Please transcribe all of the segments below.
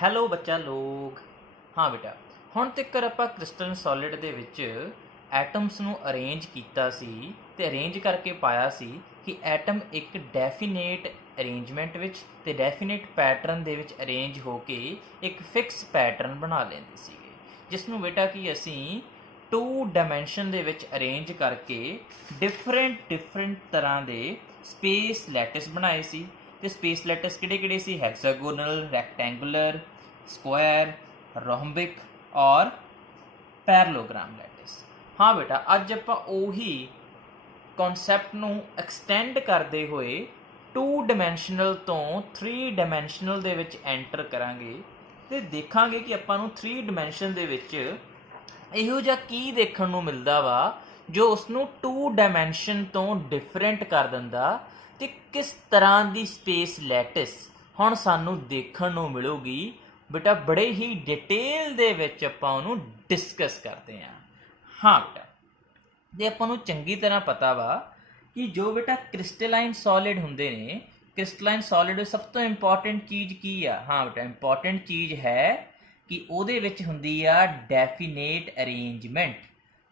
Hello ਬੱਚਾ ਲੋਕ। ਹਾਂ ਬੇਟਾ, ਹੁਣ ਤੱਕ ਆਪਾਂ ਕ੍ਰਿਸਟਲ ਸੋਲਿਡ ਦੇ ਵਿੱਚ ਐਟਮਸ ਨੂੰ ਅਰੇਂਜ ਕੀਤਾ ਸੀ ਤੇ ਅਰੇਂਜ ਕਰਕੇ ਪਾਇਆ ਸੀ ਕਿ ਐਟਮ ਇੱਕ ਡੈਫੀਨੇਟ ਅਰੇਂਜਮੈਂਟ ਵਿੱਚ ਤੇ ਡੈਫੀਨੇਟ ਪੈਟਰਨ ਦੇ ਵਿੱਚ ਅਰੇਂਜ ਹੋ ਕੇ ਇੱਕ ਫਿਕਸ ਪੈਟਰਨ ਬਣਾ ਲੈਂਦੇ ਸੀਗੇ, ਜਿਸ ਨੂੰ ਬੇਟਾ ਕਿ ਅਸੀਂ 2 ਡਾਇਮੈਂਸ਼ਨ ਦੇ ਵਿੱਚ ਅਰੇਂਜ ਕਰਕੇ ਡਿਫਰੈਂਟ ਤਰ੍ਹਾਂ ਦੇ ਸਪੇਸ ਲੈਟਿਸ ਬਣਾਏ ਸੀ। ਤੇ ਸਪੇਸ ਲੈਟਿਸ ਕਿਹੜੇ ਸੀ? ਹੈਕਸਾਗੋਨਲ, ਰੈਕਟੈਂਗੂਲਰ, ਸਕੁਆਇਰ, ਰੋਮਬਿਕ ਔਰ ਪੈਰਲੋਗ੍ਰਾਮ ਲੈਟਿਸ। ਹਾਂ ਬੇਟਾ, ਅੱਜ ਆਪਾਂ ਉਹੀ ਕਨਸੈਪਟ ਨੂੰ ਐਕਸਟੈਂਡ ਕਰਦੇ ਹੋਏ 2 ਡਾਇਮੈਂਸ਼ਨਲ ਤੋਂ 3 ਡਾਇਮੈਂਸ਼ਨਲ ਦੇ ਵਿੱਚ ਐਂਟਰ ਕਰਾਂਗੇ ਤੇ ਦੇਖਾਂਗੇ ਕਿ ਆਪਾਂ ਨੂੰ 3 ਡਾਇਮੈਂਸ਼ਨ ਦੇ ਵਿੱਚ ਇਹੋ ਜਿਹਾ ਕੀ ਦੇਖਣ ਨੂੰ ਮਿਲਦਾ ਵਾ ਜੋ ਉਸ ਨੂੰ 2 ਡਾਇਮੈਂਸ਼ਨ ਤੋਂ ਡਿਫਰੈਂਟ ਕਰ ਦਿੰਦਾ ਤੇ ਕਿਸ ਤਰ੍ਹਾਂ ਦੀ ਸਪੇਸ ਲੈਟਿਸ ਹੁਣ ਸਾਨੂੰ ਦੇਖਣ ਨੂੰ ਮਿਲੂਗੀ। ਬੇਟਾ ਬੜੇ ਹੀ ਡਿਟੇਲ ਦੇ ਵਿੱਚ ਆਪਾਂ ਉਹਨੂੰ ਡਿਸਕਸ ਕਰਦੇ ਹਾਂ। ਹਾਂ ਬੇਟਾ, ਤੇ ਆਪਾਂ ਨੂੰ ਚੰਗੀ ਤਰ੍ਹਾਂ ਪਤਾ ਵਾ ਕਿ ਜੋ ਬੇਟਾ ਕ੍ਰਿਸਟਲਾਈਨ ਸੋਲਿਡ ਹੁੰਦੇ ਨੇ, ਕ੍ਰਿਸਟਲਾਈਨ ਸੋਲਿਡ ਵਿੱਚ ਸਭ ਤੋਂ ਇੰਪੋਰਟੈਂਟ ਚੀਜ਼ ਕੀ ਆ? ਹਾਂ ਬੇਟਾ, ਇੰਪੋਰਟੈਂਟ ਚੀਜ਼ ਹੈ ਕਿ ਉਹਦੇ ਵਿੱਚ ਹੁੰਦੀ ਆ ਡੈਫੀਨੇਟ ਅਰੇਂਜਮੈਂਟ।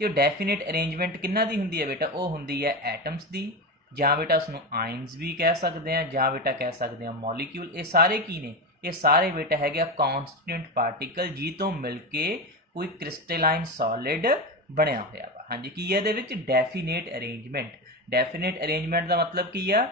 ਤੇ ਉਹ ਡੈਫੀਨੇਟ ਅਰੇਂਜਮੈਂਟ ਕਿਹਨਾਂ ਦੀ ਹੁੰਦੀ ਹੈ ਬੇਟਾ? ਉਹ ਹੁੰਦੀ ਹੈ ਐਟਮਸ ਦੀ, ਜਾਂ ਬੇਟਾ ਉਸਨੂੰ ਆਇਨਸ ਵੀ ਕਹਿ ਸਕਦੇ ਹਾਂ, ਜਾਂ ਬੇਟਾ ਕਹਿ ਸਕਦੇ ਹਾਂ ਮੋਲੀਕਿਊਲ। ਇਹ ਸਾਰੇ ਕੀ ਨੇ? ਇਹ ਸਾਰੇ ਬੇਟਾ ਹੈਗੇ ਆ ਕੌਨਸਟੀਟਿਊਂਟ ਪਾਰਟੀਕਲ, ਜੀ ਤੋਂ ਮਿਲ ਕੇ ਕੋਈ ਕ੍ਰਿਸਟਲਾਈਨ ਸੋਲਿਡ ਬਣਿਆ ਹੋਇਆ ਵਾ। ਹਾਂਜੀ, ਕੀ ਹੈ ਇਹਦੇ ਵਿੱਚ? Definite arrangement. ਡੈਫੀਨੇਟ ਅਰੇਂਜਮੈਂਟ ਦਾ ਮਤਲਬ ਕੀ ਆ?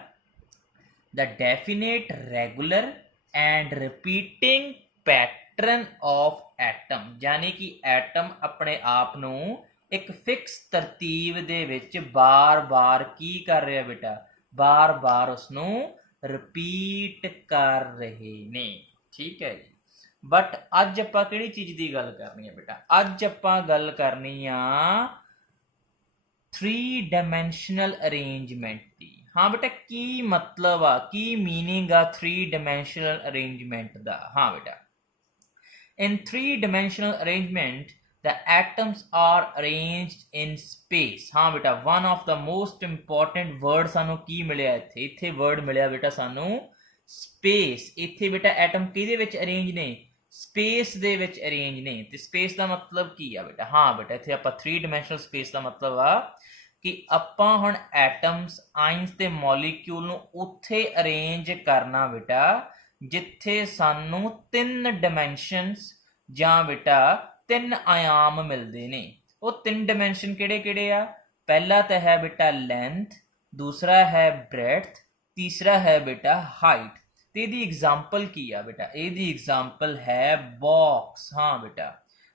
The definite regular and repeating pattern of atom, ਯਾਨੀ ਕਿ ਐਟਮ ਆਪਣੇ ਆਪ ਨੂੰ ਇੱਕ ਫਿਕਸ ਤਰਤੀਬ ਦੇ ਵਿੱਚ ਬਾਰ-ਬਾਰ ਕੀ ਕਰ ਰਿਹਾ ਬੇਟਾ? ਬਾਰ-ਬਾਰ ਉਸਨੂੰ ਰਿਪੀਟ ਕਰ ਰਹੇ ਨੇ। ਠੀਕ ਹੈ ਜੀ। ਬਟ ਅੱਜ ਆਪਾਂ ਕਿਹੜੀ ਚੀਜ਼ ਦੀ ਗੱਲ ਕਰਨੀ ਹੈ ਬੇਟਾ? ਅੱਜ ਆਪਾਂ ਗੱਲ ਕਰਨੀ ਆ 3 ਡਾਇਮੈਂਸ਼ਨਲ ਅਰੇਂਜਮੈਂਟ ਦੀ। ਹਾਂ ਬੇਟਾ, ਕੀ ਮਤਲਬ ਆ, ਕੀ ਮੀਨਿੰਗ ਆ 3 ਡਾਇਮੈਂਸ਼ਨਲ ਅਰੇਂਜਮੈਂਟ ਦਾ? ਹਾਂ ਬੇਟਾ, in 3 dimensional arrangement the atoms are arranged in space। ਹਾਂ ਬੇਟਾ, one of the most important word ਸਾਨੂੰ ਕੀ ਮਿਲਿਆ ਇੱਥੇ word ਮਿਲਿਆ ਬੇਟਾ ਸਾਨੂੰ space। ਇੱਥੇ ਬੇਟਾ ਐਟਮ ਕਿਹਦੇ ਵਿੱਚ ਅਰੇਂਜ ਨੇ? ਸਪੇਸ ਦੇ ਵਿੱਚ ਅਰੇਂਜ ਨੇ। ਤੇ ਸਪੇਸ ਦਾ ਮਤਲਬ ਕੀ ਆ ਬੇਟਾ? ਹਾਂ ਬੇਟਾ, ਇੱਥੇ ਆਪਾਂ 3 ਡਾਇਮੈਂਸ਼ਨਲ ਸਪੇਸ ਦਾ ਮਤਲਬ ਆ ਕਿ ਆਪਾਂ ਹੁਣ ਐਟਮਸ, ਆਇਨਸ ਤੇ ਮੋਲੀਕਿਊਲ ਨੂੰ ਉੱਥੇ ਅਰੇਂਜ ਕਰਨਾ ਬੇਟਾ ਜਿੱਥੇ ਸਾਨੂੰ 3 ਡਾਇਮੈਂਸ਼ਨਸ ਜਾਂ ਬੇਟਾ 3 ਆयाम ਮਿਲਦੇ ਨੇ। ਉਹ 3 ਡਾਇਮੈਂਸ਼ਨ ਕਿਹੜੇ ਆ? ਪਹਿਲਾ ਤਾਂ ਹੈ ਬੇਟਾ ਲੈਂਥ, ਦੂਸਰਾ ਹੈ ਬ੍ਰੈਡਥ, ਤੀਸਰਾ ਹੈ ਬੇਟਾ ਹਾਈਟ। ਤੇ ਇਹਦੀ ਐਗਜ਼ਾਮਪਲ ਕੀ ਆ ਬੇਟਾ? ਇਹਦੀ ਐਗਜ਼ਾਮਪਲ ਹੈ ਬਾਕਸ। ਹਾਂ ਬੇਟਾ,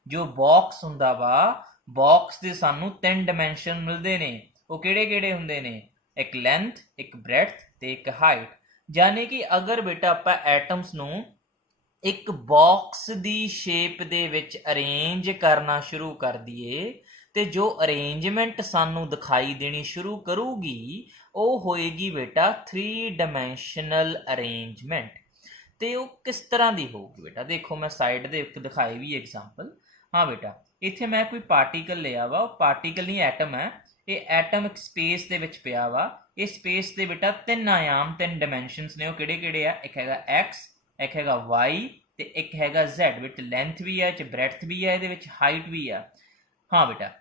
ਜੋ ਬਾਕਸ ਹੁੰਦਾ ਵਾ, ਬਾਕਸ ਦੇ ਸਾਨੂੰ 3 ਡਾਇਮੈਂਸ਼ਨ ਮਿਲਦੇ ਨੇ। ਉਹ ਕਿਹੜੇ ਹੁੰਦੇ ਨੇ? ਇੱਕ ਲੈਂਥ, ਇੱਕ ਬ੍ਰੈਡਥ ਤੇ ਇੱਕ ਹਾਈਟ। ਯਾਨੀ ਕਿ ਅਗਰ ਬੇਟਾ ਆਪਾਂ ਐਟਮਸ ਨੂੰ ਇੱਕ ਬਾਕਸ ਦੀ ਸ਼ੇਪ ਦੇ ਵਿੱਚ ਅਰੇਂਜ ਕਰਨਾ ਸ਼ੁਰੂ ਕਰ ਦਈਏ ਤੇ ਜੋ ਅਰੇਂਜਮੈਂਟ ਸਾਨੂੰ ਦਿਖਾਈ ਦੇਣੀ ਸ਼ੁਰੂ ਕਰੂਗੀ ਉਹ ਹੋਏਗੀ ਬੇਟਾ 3 ਡਾਇਮੈਂਸ਼ਨਲ ਅਰੇਂਜਮੈਂਟ। ਤੇ ਉਹ ਕਿਸ ਤਰ੍ਹਾਂ ਦੀ ਹੋਊਗੀ ਬੇਟਾ? ਦੇਖੋ, ਮੈਂ ਸਾਈਡ ਦੇ ਉੱਤੇ ਦਿਖਾਈ ਵੀ ਐਗਜ਼ਾਮਪਲ। ਹਾਂ ਬੇਟਾ, ਇੱਥੇ ਮੈਂ ਕੋਈ ਪਾਰਟੀਕਲ ਲਿਆ ਵਾ, ਉਹ ਪਾਰਟੀਕਲ ਨਹੀਂ ਐਟਮ ਹੈ। ਇਹ ਐਟਮ ਇੱਕ ਸਪੇਸ ਦੇ ਵਿੱਚ ਪਿਆ ਵਾ। ਇਹ ਸਪੇਸ ਦੇ ਬੇਟਾ 3 ਆयाम, 3 ਡਾਇਮੈਂਸ਼ਨਸ ਨੇ। ਉਹ ਕਿਹੜੇ ਆ? ਇੱਕ ਹੈਗਾ x, ਇੱਕ ਹੈਗਾ y ਤੇ ਇੱਕ ਹੈਗਾ z। ਵਿੱਚ ਲੈਂਥ ਵੀ ਹੈ, ਇਹ 'ਚ ਬ੍ਰੈਡਥ ਵੀ ਹੈ, ਇਹਦੇ ਵਿੱਚ ਹਾਈਟ ਵੀ ਆ। ਹਾਂ ਬੇਟਾ,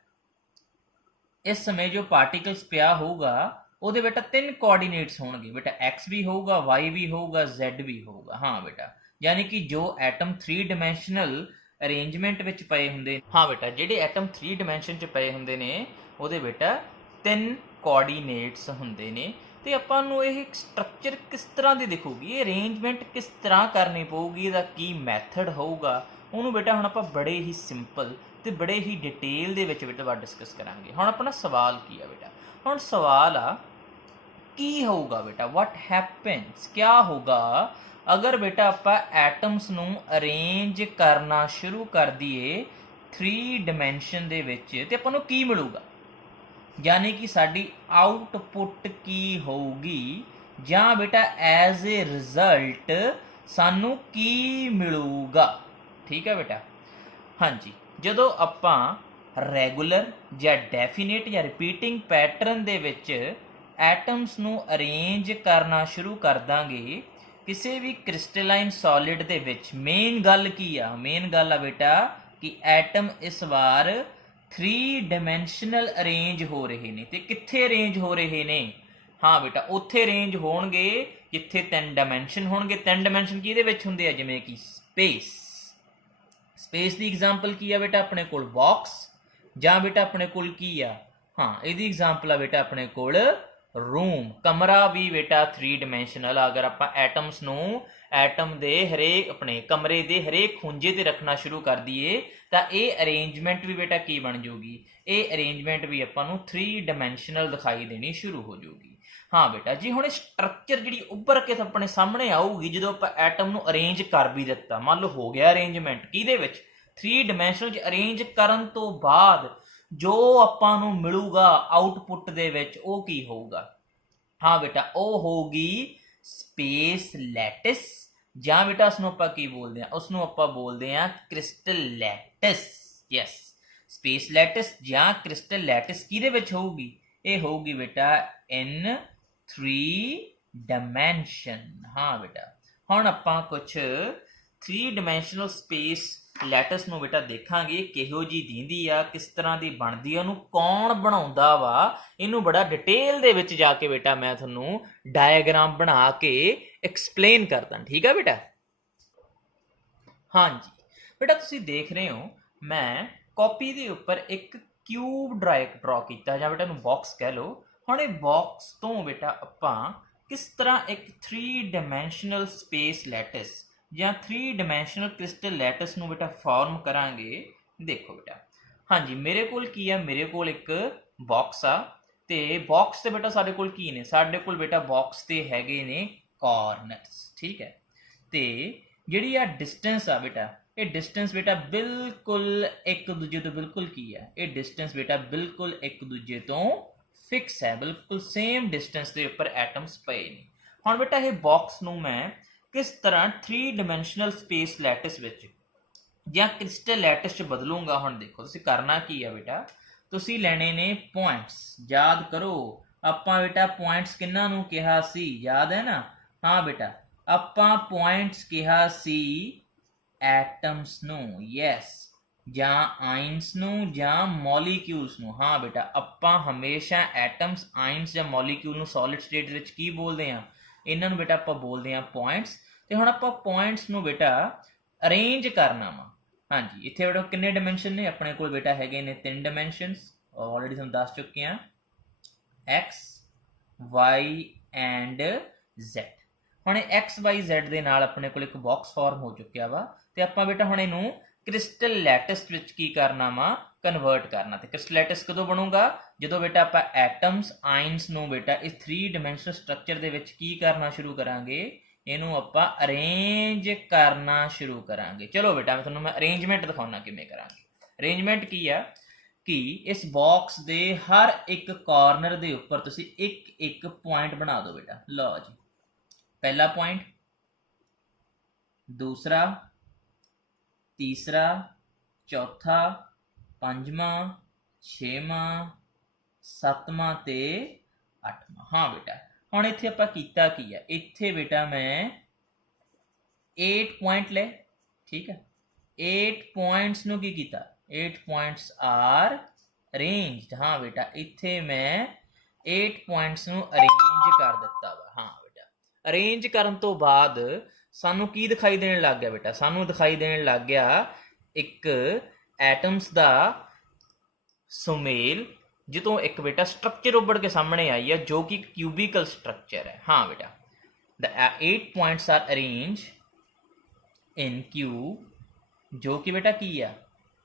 ਇਸ ਸਮੇਂ ਜੋ ਪਾਰਟੀਕਲਸ ਪਿਆ ਹੋਊਗਾ ਉਹਦੇ ਬੇਟਾ 3 ਕੋਆਰਡੀਨੇਟਸ ਹੋਣਗੇ ਬੇਟਾ। x ਵੀ ਹੋਊਗਾ, y ਵੀ ਹੋਊਗਾ, z ਵੀ ਹੋਊਗਾ। ਹਾਂ ਬੇਟਾ, ਯਾਨੀ ਕਿ ਜੋ ਐਟਮ 3 ਡਾਇਮੈਂਸ਼ਨਲ ਅਰੇਂਜਮੈਂਟ ਵਿੱਚ ਪਏ ਹੁੰਦੇ, ਹਾਂ ਬੇਟਾ, ਜਿਹੜੇ ਐਟਮ 3 ਡਾਇਮੈਂਸ਼ਨ 'ਚ ਪਏ ਹੁੰਦੇ ਨੇ ਉਹਦੇ ਬੇਟਾ 3 ਕੋਆਰਡੀਨੇਟਸ ਹੁੰਦੇ ਨੇ। ਤੇ ਆਪਾਂ ਨੂੰ ਇਹ ਸਟਰਕਚਰ ਕਿਸ ਤਰ੍ਹਾਂ ਦੀ ਦਿਖੂਗੀ, ਇਹ ਅਰੇਂਜਮੈਂਟ ਕਿਸ ਤਰ੍ਹਾਂ ਕਰਨੀ ਪਊਗੀ, ਇਹਦਾ ਕੀ ਮੈਥਡ ਹੋਊਗਾ, ਉਹਨੂੰ ਬੇਟਾ ਹੁਣ ਆਪਾਂ ਬੜੇ ਹੀ ਸਿੰਪਲ ਤੇ ਬੜੇ ਹੀ ਡਿਟੇਲ ਦੇ ਵਿੱਚ ਬੇਟਾ ਡਿਸਕਸ ਕਰਾਂਗੇ। ਹੁਣ ਆਪਣਾ ਸਵਾਲ ਕੀ ਆ ਬੇਟਾ? ਹੁਣ ਸਵਾਲ ਆ ਕੀ ਹੋਊਗਾ ਬੇਟਾ? ਵਾਟ ਹੈਪਨਸ, ਕਿਆ ਹੋਊਗਾ ਅਗਰ ਬੇਟਾ ਆਪਾਂ ਐਟਮਸ ਨੂੰ ਅਰੇਂਜ ਕਰਨਾ ਸ਼ੁਰੂ ਕਰ ਦਈਏ 3 ਡਾਇਮੈਂਸ਼ਨ ਦੇ ਵਿੱਚ ਤੇ ਆਪਾਂ ਨੂੰ ਕੀ ਮਿਲੂਗਾ? ਯਾਨੀ ਕਿ ਸਾਡੀ ਆਊਟਪੁੱਟ ਕੀ ਹੋਊਗੀ, ਜਾਂ ਬੇਟਾ ਐਜ਼ ਏ ਰਿਜ਼ਲਟ ਸਾਨੂੰ ਕੀ ਮਿਲੂਗਾ? ਠੀਕ ਹੈ ਬੇਟਾ। ਹਾਂਜੀ, ਜਦੋਂ ਆਪਾਂ ਰੈਗੂਲਰ ਜਾਂ ਡੈਫੀਨੇਟ ਜਾਂ ਰਿਪੀਟਿੰਗ ਪੈਟਰਨ ਦੇ ਵਿੱਚ ਐਟਮਸ ਨੂੰ ਅਰੇਂਜ ਕਰਨਾ ਸ਼ੁਰੂ ਕਰ ਦਾਂਗੇ ਕਿਸੇ ਵੀ ਕ੍ਰਿਸਟਲਾਈਨ ਸੋਲਿਡ ਦੇ ਵਿੱਚ ਮੇਨ ਗੱਲ ਕੀ ਆ? ਮੇਨ ਗੱਲ ਆ ਬੇਟਾ ਕਿ ਐਟਮ ਇਸ ਵਾਰ 3 ਡਾਇਮੈਂਸ਼ਨਲ ਅਰੇਂਜ ਹੋ ਰਹੇ ਨੇ। ਤੇ ਕਿੱਥੇ ਅਰੇਂਜ ਹੋ ਰਹੇ ਨੇ? ਹਾਂ ਬੇਟਾ ਉੱਥੇ ਅਰੇਂਜ ਹੋਣਗੇ ਜਿੱਥੇ 3 ਡਾਇਮੈਂਸ਼ਨ ਹੋਣਗੇ। 3 ਡਾਇਮੈਂਸ਼ਨ ਕਿਹਦੇ ਵਿੱਚ ਹੁੰਦੇ ਆ? ਜਿਵੇਂ ਕਿ ਸਪੇਸ। ਸਪੇਸ ਦੀ ਐਗਜ਼ਾਮਪਲ ਕੀ ਆ ਬੇਟਾ? ਆਪਣੇ ਕੋਲ ਬਾਕਸ, ਜਾਂ ਬੇਟਾ ਆਪਣੇ ਕੋਲ ਕੀ ਆ? ਹਾਂ ਇਹਦੀ ਐਗਜ਼ਾਮਪਲ ਆ ਬੇਟਾ ਆਪਣੇ ਕੋਲ रूम। कमरा भी बेटा 3 ਡਾਇਮੈਂਸ਼ਨਲ। अगर आप एटम्स ਨੂੰ एटम ਦੇ ਹਰੇਕ ਆਪਣੇ ਕਮਰੇ ਦੇ ਹਰੇਕ ਖੁੰਝੇ ਤੇ ਰੱਖਣਾ ਸ਼ੁਰੂ ਕਰ ਦਈਏ ਤਾਂ ਇਹ ਅਰੇਂਜਮੈਂਟ ਵੀ ਬੇਟਾ ਕੀ ਬਣ ਜਾਊਗੀ? ਇਹ ਅਰੇਂਜਮੈਂਟ ਵੀ ਆਪਾਂ ਨੂੰ 3 ਡਾਇਮੈਂਸ਼ਨਲ ਦਿਖਾਈ ਦੇਣੀ ਸ਼ੁਰੂ ਹੋ ਜਾਊਗੀ। ਹਾਂ ਬੇਟਾ ਜੀ ਹੁਣ ਸਟਰਕਚਰ ਜਿਹੜੀ ਉੱਭਰ ਕੇ ਆਪਣੇ ਸਾਹਮਣੇ ਆਊਗੀ ਜਦੋਂ ਆਪਾਂ ਐਟਮ ਨੂੰ ਅਰੇਂਜ ਕਰ ਵੀ ਦਿੱਤਾ। ਮੰਨ ਲਓ ਹੋ ਗਿਆ ਅਰੇਂਜਮੈਂਟ ਕਿਹਦੇ ਵਿੱਚ? 3 ਡਾਇਮੈਂਸ਼ਨਲ 'ਚ ਅਰੇਂਜ ਕਰਨ ਤੋਂ ਬਾਅਦ ਜੋ ਆਪਾਂ ਨੂੰ ਮਿਲੂਗਾ ਆਊਟਪੁੱਟ ਦੇ ਵਿੱਚ ਉਹ ਕੀ ਹੋਊਗਾ? ਹਾਂ ਬੇਟਾ ਉਹ ਹੋਊਗੀ ਸਪੇਸ ਲੈਟਿਸ, ਜਾਂ ਬੇਟਾ ਉਸਨੂੰ ਆਪਾਂ ਕੀ ਬੋਲਦੇ ਆ? ਉਸਨੂੰ ਆਪਾਂ ਬੋਲਦੇ ਆ crystal lattice. Yes, space lattice ਜਾਂ ਕ੍ਰਿਸਟਲ ਲੈਟਿਸ ਕਿਹਦੇ ਵਿੱਚ ਹੋਊਗੀ? ਇਹ ਹੋਊਗੀ ਬੇਟਾ ਇਨ 3 ਡਾਇਮੈਂਸ਼ਨ। ਹਾਂ ਬੇਟਾ ਹੁਣ ਆਪਾਂ ਕੁਛ 3 ਡਾਇਮੈਂਸ਼ਨਲ ਸਪੇਸ ਲੈਟਸ ਨੂੰ ਬੇਟਾ ਦੇਖਾਂਗੇ ਕਿਹੋ ਜੀ ਦਿੰਦੀ ਆ, ਕਿਸ ਤਰ੍ਹਾਂ ਦੀ ਬਣਦੀ ਆ, ਉਹਨੂੰ ਕੌਣ ਬਣਾਉਂਦਾ ਵਾ। ਇਹਨੂੰ ਬੜਾ ਡਿਟੇਲ ਦੇ ਵਿੱਚ ਜਾ ਕੇ ਬੇਟਾ ਮੈਂ ਤੁਹਾਨੂੰ ਡਾਇਗਰਾਮ ਬਣਾ ਕੇ ਐਕਸਪਲੇਨ ਕਰਦਾ। ਠੀਕ ਆ ਬੇਟਾ? ਹਾਂਜੀ ਬੇਟਾ ਤੁਸੀਂ ਦੇਖ ਰਹੇ ਹੋ ਮੈਂ ਕਾਪੀ ਦੇ ਉੱਪਰ ਇੱਕ ਕਿਊਬ ਡਰਾ ਕੀਤਾ, ਜਾਂ ਬੇਟਾ ਨੂੰ ਬਾਕਸ ਕਹਿ ਲਓ। ਹੁਣ ਇਹ ਬਾਕਸ ਤੋਂ ਬੇਟਾ ਆਪਾਂ ਕਿਸ ਤਰ੍ਹਾਂ ਇੱਕ 3 ਡਾਇਮੈਂਸ਼ਨਲ ਸਪੇਸ ਲੈਟਿਸ ਜਾਂ 3 ਡਾਇਮੈਂਸ਼ਨਲ ਕ੍ਰਿਸਟਲ ਲੈਟਿਸ ਨੂੰ ਬੇਟਾ ਫਾਰਮ ਕਰਾਂਗੇ। ਦੇਖੋ ਬੇਟਾ ਹਾਂਜੀ ਮੇਰੇ ਕੋਲ ਕੀ ਆ? ਮੇਰੇ ਕੋਲ ਇੱਕ ਬਾਕਸ ਆ, ਤੇ ਬਾਕਸ ਤੇ ਬੇਟਾ ਸਾਡੇ ਕੋਲ ਕੀ ਨੇ? ਸਾਡੇ ਕੋਲ ਬੇਟਾ ਬਾਕਸ ਤੇ ਹੈਗੇ ਨੇ ਕਾਰਨਰਸ। ਠੀਕ ਹੈ, ਤੇ ਜਿਹੜੀ ਆ ਡਿਸਟੈਂਸ ਆ ਬੇਟਾ, ਇਹ ਡਿਸਟੈਂਸ ਬੇਟਾ ਬਿਲਕੁਲ ਇੱਕ ਦੂਜੇ ਤੋਂ ਬਿਲਕੁਲ ਕੀ ਹੈ? ਇਹ ਡਿਸਟੈਂਸ ਬੇਟਾ ਬਿਲਕੁਲ ਇੱਕ ਦੂਜੇ ਤੋਂ ਫਿਕਸ ਹੈ, ਬਿਲਕੁਲ ਸੇਮ ਡਿਸਟੈਂਸ ਦੇ ਉੱਪਰ ਐਟਮਸ ਪਏ ਨੇ। ਹੁਣ ਬੇਟਾ ਇਹ ਬਾਕਸ ਨੂੰ ਮੈਂ ਕਿਸ ਤਰ੍ਹਾਂ 3 ਡਾਇਮੈਂਸ਼ਨਲ ਸਪੇਸ ਲੈਟਿਸ ਵਿੱਚ ਜਾਂ ਕ੍ਰਿਸਟਲ ਲੈਟਿਸ 'ਚ ਬਦਲੂੰਗਾ? ਹੁਣ ਦੇਖੋ ਤੁਸੀਂ ਕਰਨਾ ਕੀ ਆ ਬੇਟਾ, ਤੁਸੀਂ ਲੈਣੇ ਨੇ ਪੁਆਇੰਟਸ। ਯਾਦ ਕਰੋ ਆਪਾਂ ਬੇਟਾ ਪੁਆਇੰਟਸ ਕਿਹਨਾਂ ਨੂੰ ਕਿਹਾ ਸੀ? ਯਾਦ ਹੈ ਨਾ? ਹਾਂ ਬੇਟਾ ਆਪਾਂ ਪੁਆਇੰਟਸ ਕਿਹਾ ਸੀ ਐਟਮਸ ਨੂੰ। ਯੈਸ, ਜਾਂ ਆਇਨਸ ਨੂੰ ਜਾਂ ਮੋਲੀਕਿਊਲਸ ਨੂੰ। ਹਾਂ ਬੇਟਾ ਆਪਾਂ ਹਮੇਸ਼ਾ ਐਟਮਸ, ਆਇਨਸ ਜਾਂ ਮੋਲੀਕਿਊਲ ਨੂੰ ਸੋਲਿਡ ਸਟੇਟ ਵਿੱਚ ਕੀ ਬੋਲਦੇ ਆ? ਇਹਨਾਂ ਨੂੰ ਬੇਟਾ ਆਪਾਂ ਬੋਲਦੇ ਆ ਪੁਆਇੰਟਸ। ਤੇ ਹੁਣ ਆਪਾਂ ਪੁਆਇੰਟਸ ਨੂੰ ਬੇਟਾ ਅਰੇਂਜ ਕਰਨਾ ਵਾ। ਹਾਂਜੀ ਇੱਥੇ ਬੇਟਾ ਕਿੰਨੇ ਡਾਇਮੈਂਸ਼ਨ ਨੇ? ਆਪਣੇ ਕੋਲ ਬੇਟਾ ਹੈਗੇ ਨੇ 3 ਡਾਇਮੈਂਸ਼ਨਸ, ਆਲਰੇਡੀ ਤੁਹਾਨੂੰ ਦੱਸ ਚੁੱਕੇ ਆ, x y ਐਂਡ z। ਹੁਣ ਇਹ x y z ਦੇ ਨਾਲ ਆਪਣੇ ਕੋਲ ਇੱਕ ਬਾਕਸ ਫਾਰਮ ਹੋ ਚੁੱਕਿਆ ਵਾ, ਤੇ ਆਪਾਂ ਬੇਟਾ ਹੁਣ ਇਹਨੂੰ ਕ੍ਰਿਸਟਲ ਲੈਟਿਸ ਵਿੱਚ ਕੀ ਕਰਨਾ ਵਾ? ਕਨਵਰਟ ਕਰਨਾ। ਤੇ ਕ੍ਰਿਸਟਲ ਲੈਟਿਸ ਕਦੋਂ ਬਣੂਗਾ? ਜਦੋਂ ਬੇਟਾ ਆਪਾਂ ਐਟਮਸ, ਆਇਨਸ ਨੂੰ ਬੇਟਾ ਇਸ 3 ਡਾਇਮੈਂਸ਼ਨਲ ਸਟਰਕਚਰ ਦੇ ਵਿੱਚ ਕੀ ਕਰਨਾ ਸ਼ੁਰੂ ਕਰਾਂਗੇ? ਇਹਨੂੰ ਆਪਾਂ ਅਰੇਂਜ ਕਰਨਾ ਸ਼ੁਰੂ ਕਰਾਂਗੇ। ਚਲੋ ਬੇਟਾ ਮੈਂ ਤੁਹਾਨੂੰ ਅਰੇਂਜਮੈਂਟ ਦਿਖਾਉਣਾ ਕਿਵੇਂ ਕਰਾਂਗੇ। ਅਰੇਂਜਮੈਂਟ ਕੀ ਆ ਕਿ ਇਸ ਬਾਕਸ ਦੇ ਹਰ ਇੱਕ ਕਾਰਨਰ ਦੇ ਉੱਪਰ ਤੁਸੀਂ ਇੱਕ ਇੱਕ ਪੁਆਇੰਟ ਬਣਾ ਦਿਓ ਬੇਟਾ। ਲਓ ਜੀ, ਪਹਿਲਾ ਪੁਆਇੰਟ, ਦੂਸਰਾ, ਤੀਸਰਾ, ਚੌਥਾ, ਪੰਜਵਾਂ, ਛੇਵਾਂ, ਸੱਤਵਾਂ ਤੇ 8ਵਾਂ। ਹਾਂ ਬੇਟਾ ਹੁਣ ਇੱਥੇ ਆਪਾਂ ਕੀਤਾ ਕੀ ਆ? ਇੱਥੇ ਬੇਟਾ ਮੈਂ 8 ਪੁਆਇੰਟ ਲਏ। ਠੀਕ ਹੈ, 8 ਪੁਆਇੰਟਸ ਨੂੰ ਕੀ ਕੀਤਾ? 8 ਪੁਆਇੰਟਸ ਆਰ ਅਰੇਂਜਡ। ਹਾਂ ਬੇਟਾ ਇੱਥੇ ਮੈਂ 8 ਪੁਆਇੰਟਸ ਨੂੰ ਅਰੇਂਜ ਕਰ ਦਿੱਤਾ ਵਾ। ਹਾਂ ਬੇਟਾ ਅਰੇਂਜ ਕਰਨ ਤੋਂ ਬਾਅਦ ਸਾਨੂੰ ਕੀ ਦਿਖਾਈ ਦੇਣ ਲੱਗ ਗਿਆ ਬੇਟਾ? ਸਾਨੂੰ ਦਿਖਾਈ ਦੇਣ ਲੱਗ ਗਿਆ ਇੱਕ ਐਟਮਸ ਦਾ ਸੁਮੇਲ, ਜਿੱਤੋਂ ਇੱਕ ਬੇਟਾ ਸਟਰਕਚਰ ਉੱਭੜ ਕੇ ਸਾਹਮਣੇ ਆਈ ਹੈ ਜੋ ਕਿ ਕਿਊਬਿਕਲ ਸਟਰਕਚਰ ਹੈ। ਹਾਂ ਬੇਟਾ ਦ 8 ਪੁਆਇੰਟਸ ਆਰ ਅਰੇਂਜ ਇਨ ਕਿਊਬ, ਜੋ ਕਿ ਬੇਟਾ ਕੀ ਆ?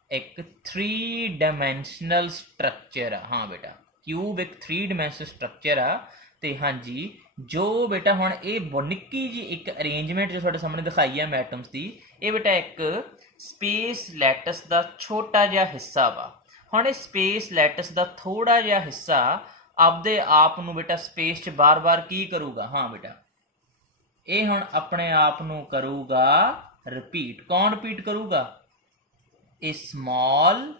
ਇੱਕ 3 ਡਾਇਮੈਂਸ਼ਨਲ ਸਟਰਕਚਰ ਆ। ਹਾਂ ਬੇਟਾ ਕਿਊਬ ਇੱਕ 3 ਡਾਇਮੈਂਸ਼ਨਲ ਸਟਰਕਚਰ ਆ। ਤੇ ਹਾਂਜੀ ਜੋ ਬੇਟਾ ਹੁਣ ਇਹ ਨਿੱਕੀ ਜੀ ਇੱਕ ਅਰੇਂਜਮੈਂਟ ਜੋ ਤੁਹਾਡੇ ਸਾਹਮਣੇ ਦਿਖਾਈ ਹੈ ਐਟਮਸ ਦੀ, ਇਹ ਬੇਟਾ ਇੱਕ ਸਪੇਸ ਲੈਟਸ ਦਾ ਛੋਟਾ ਜਿਹਾ ਹਿੱਸਾ ਵਾ। ਹੁਣ ਇਹ ਸਪੇਸ ਲੈਟਸ ਦਾ ਥੋੜਾ ਜਿਹਾ ਹਿੱਸਾ ਆਪਦੇ ਆਪ ਨੂੰ ਬੇਟਾ ਸਪੇਸ 'ਚ ਬਾਰ-ਬਾਰ ਕੀ ਕਰੂਗਾ? ਹਾਂ ਬੇਟਾ ਇਹ ਹੁਣ ਆਪਣੇ ਆਪ ਨੂੰ ਕਰੂਗਾ ਰਿਪੀਟ। ਕੌਣ ਰਿਪੀਟ ਕਰੂਗਾ? ਇਹ ਸਮਾਲ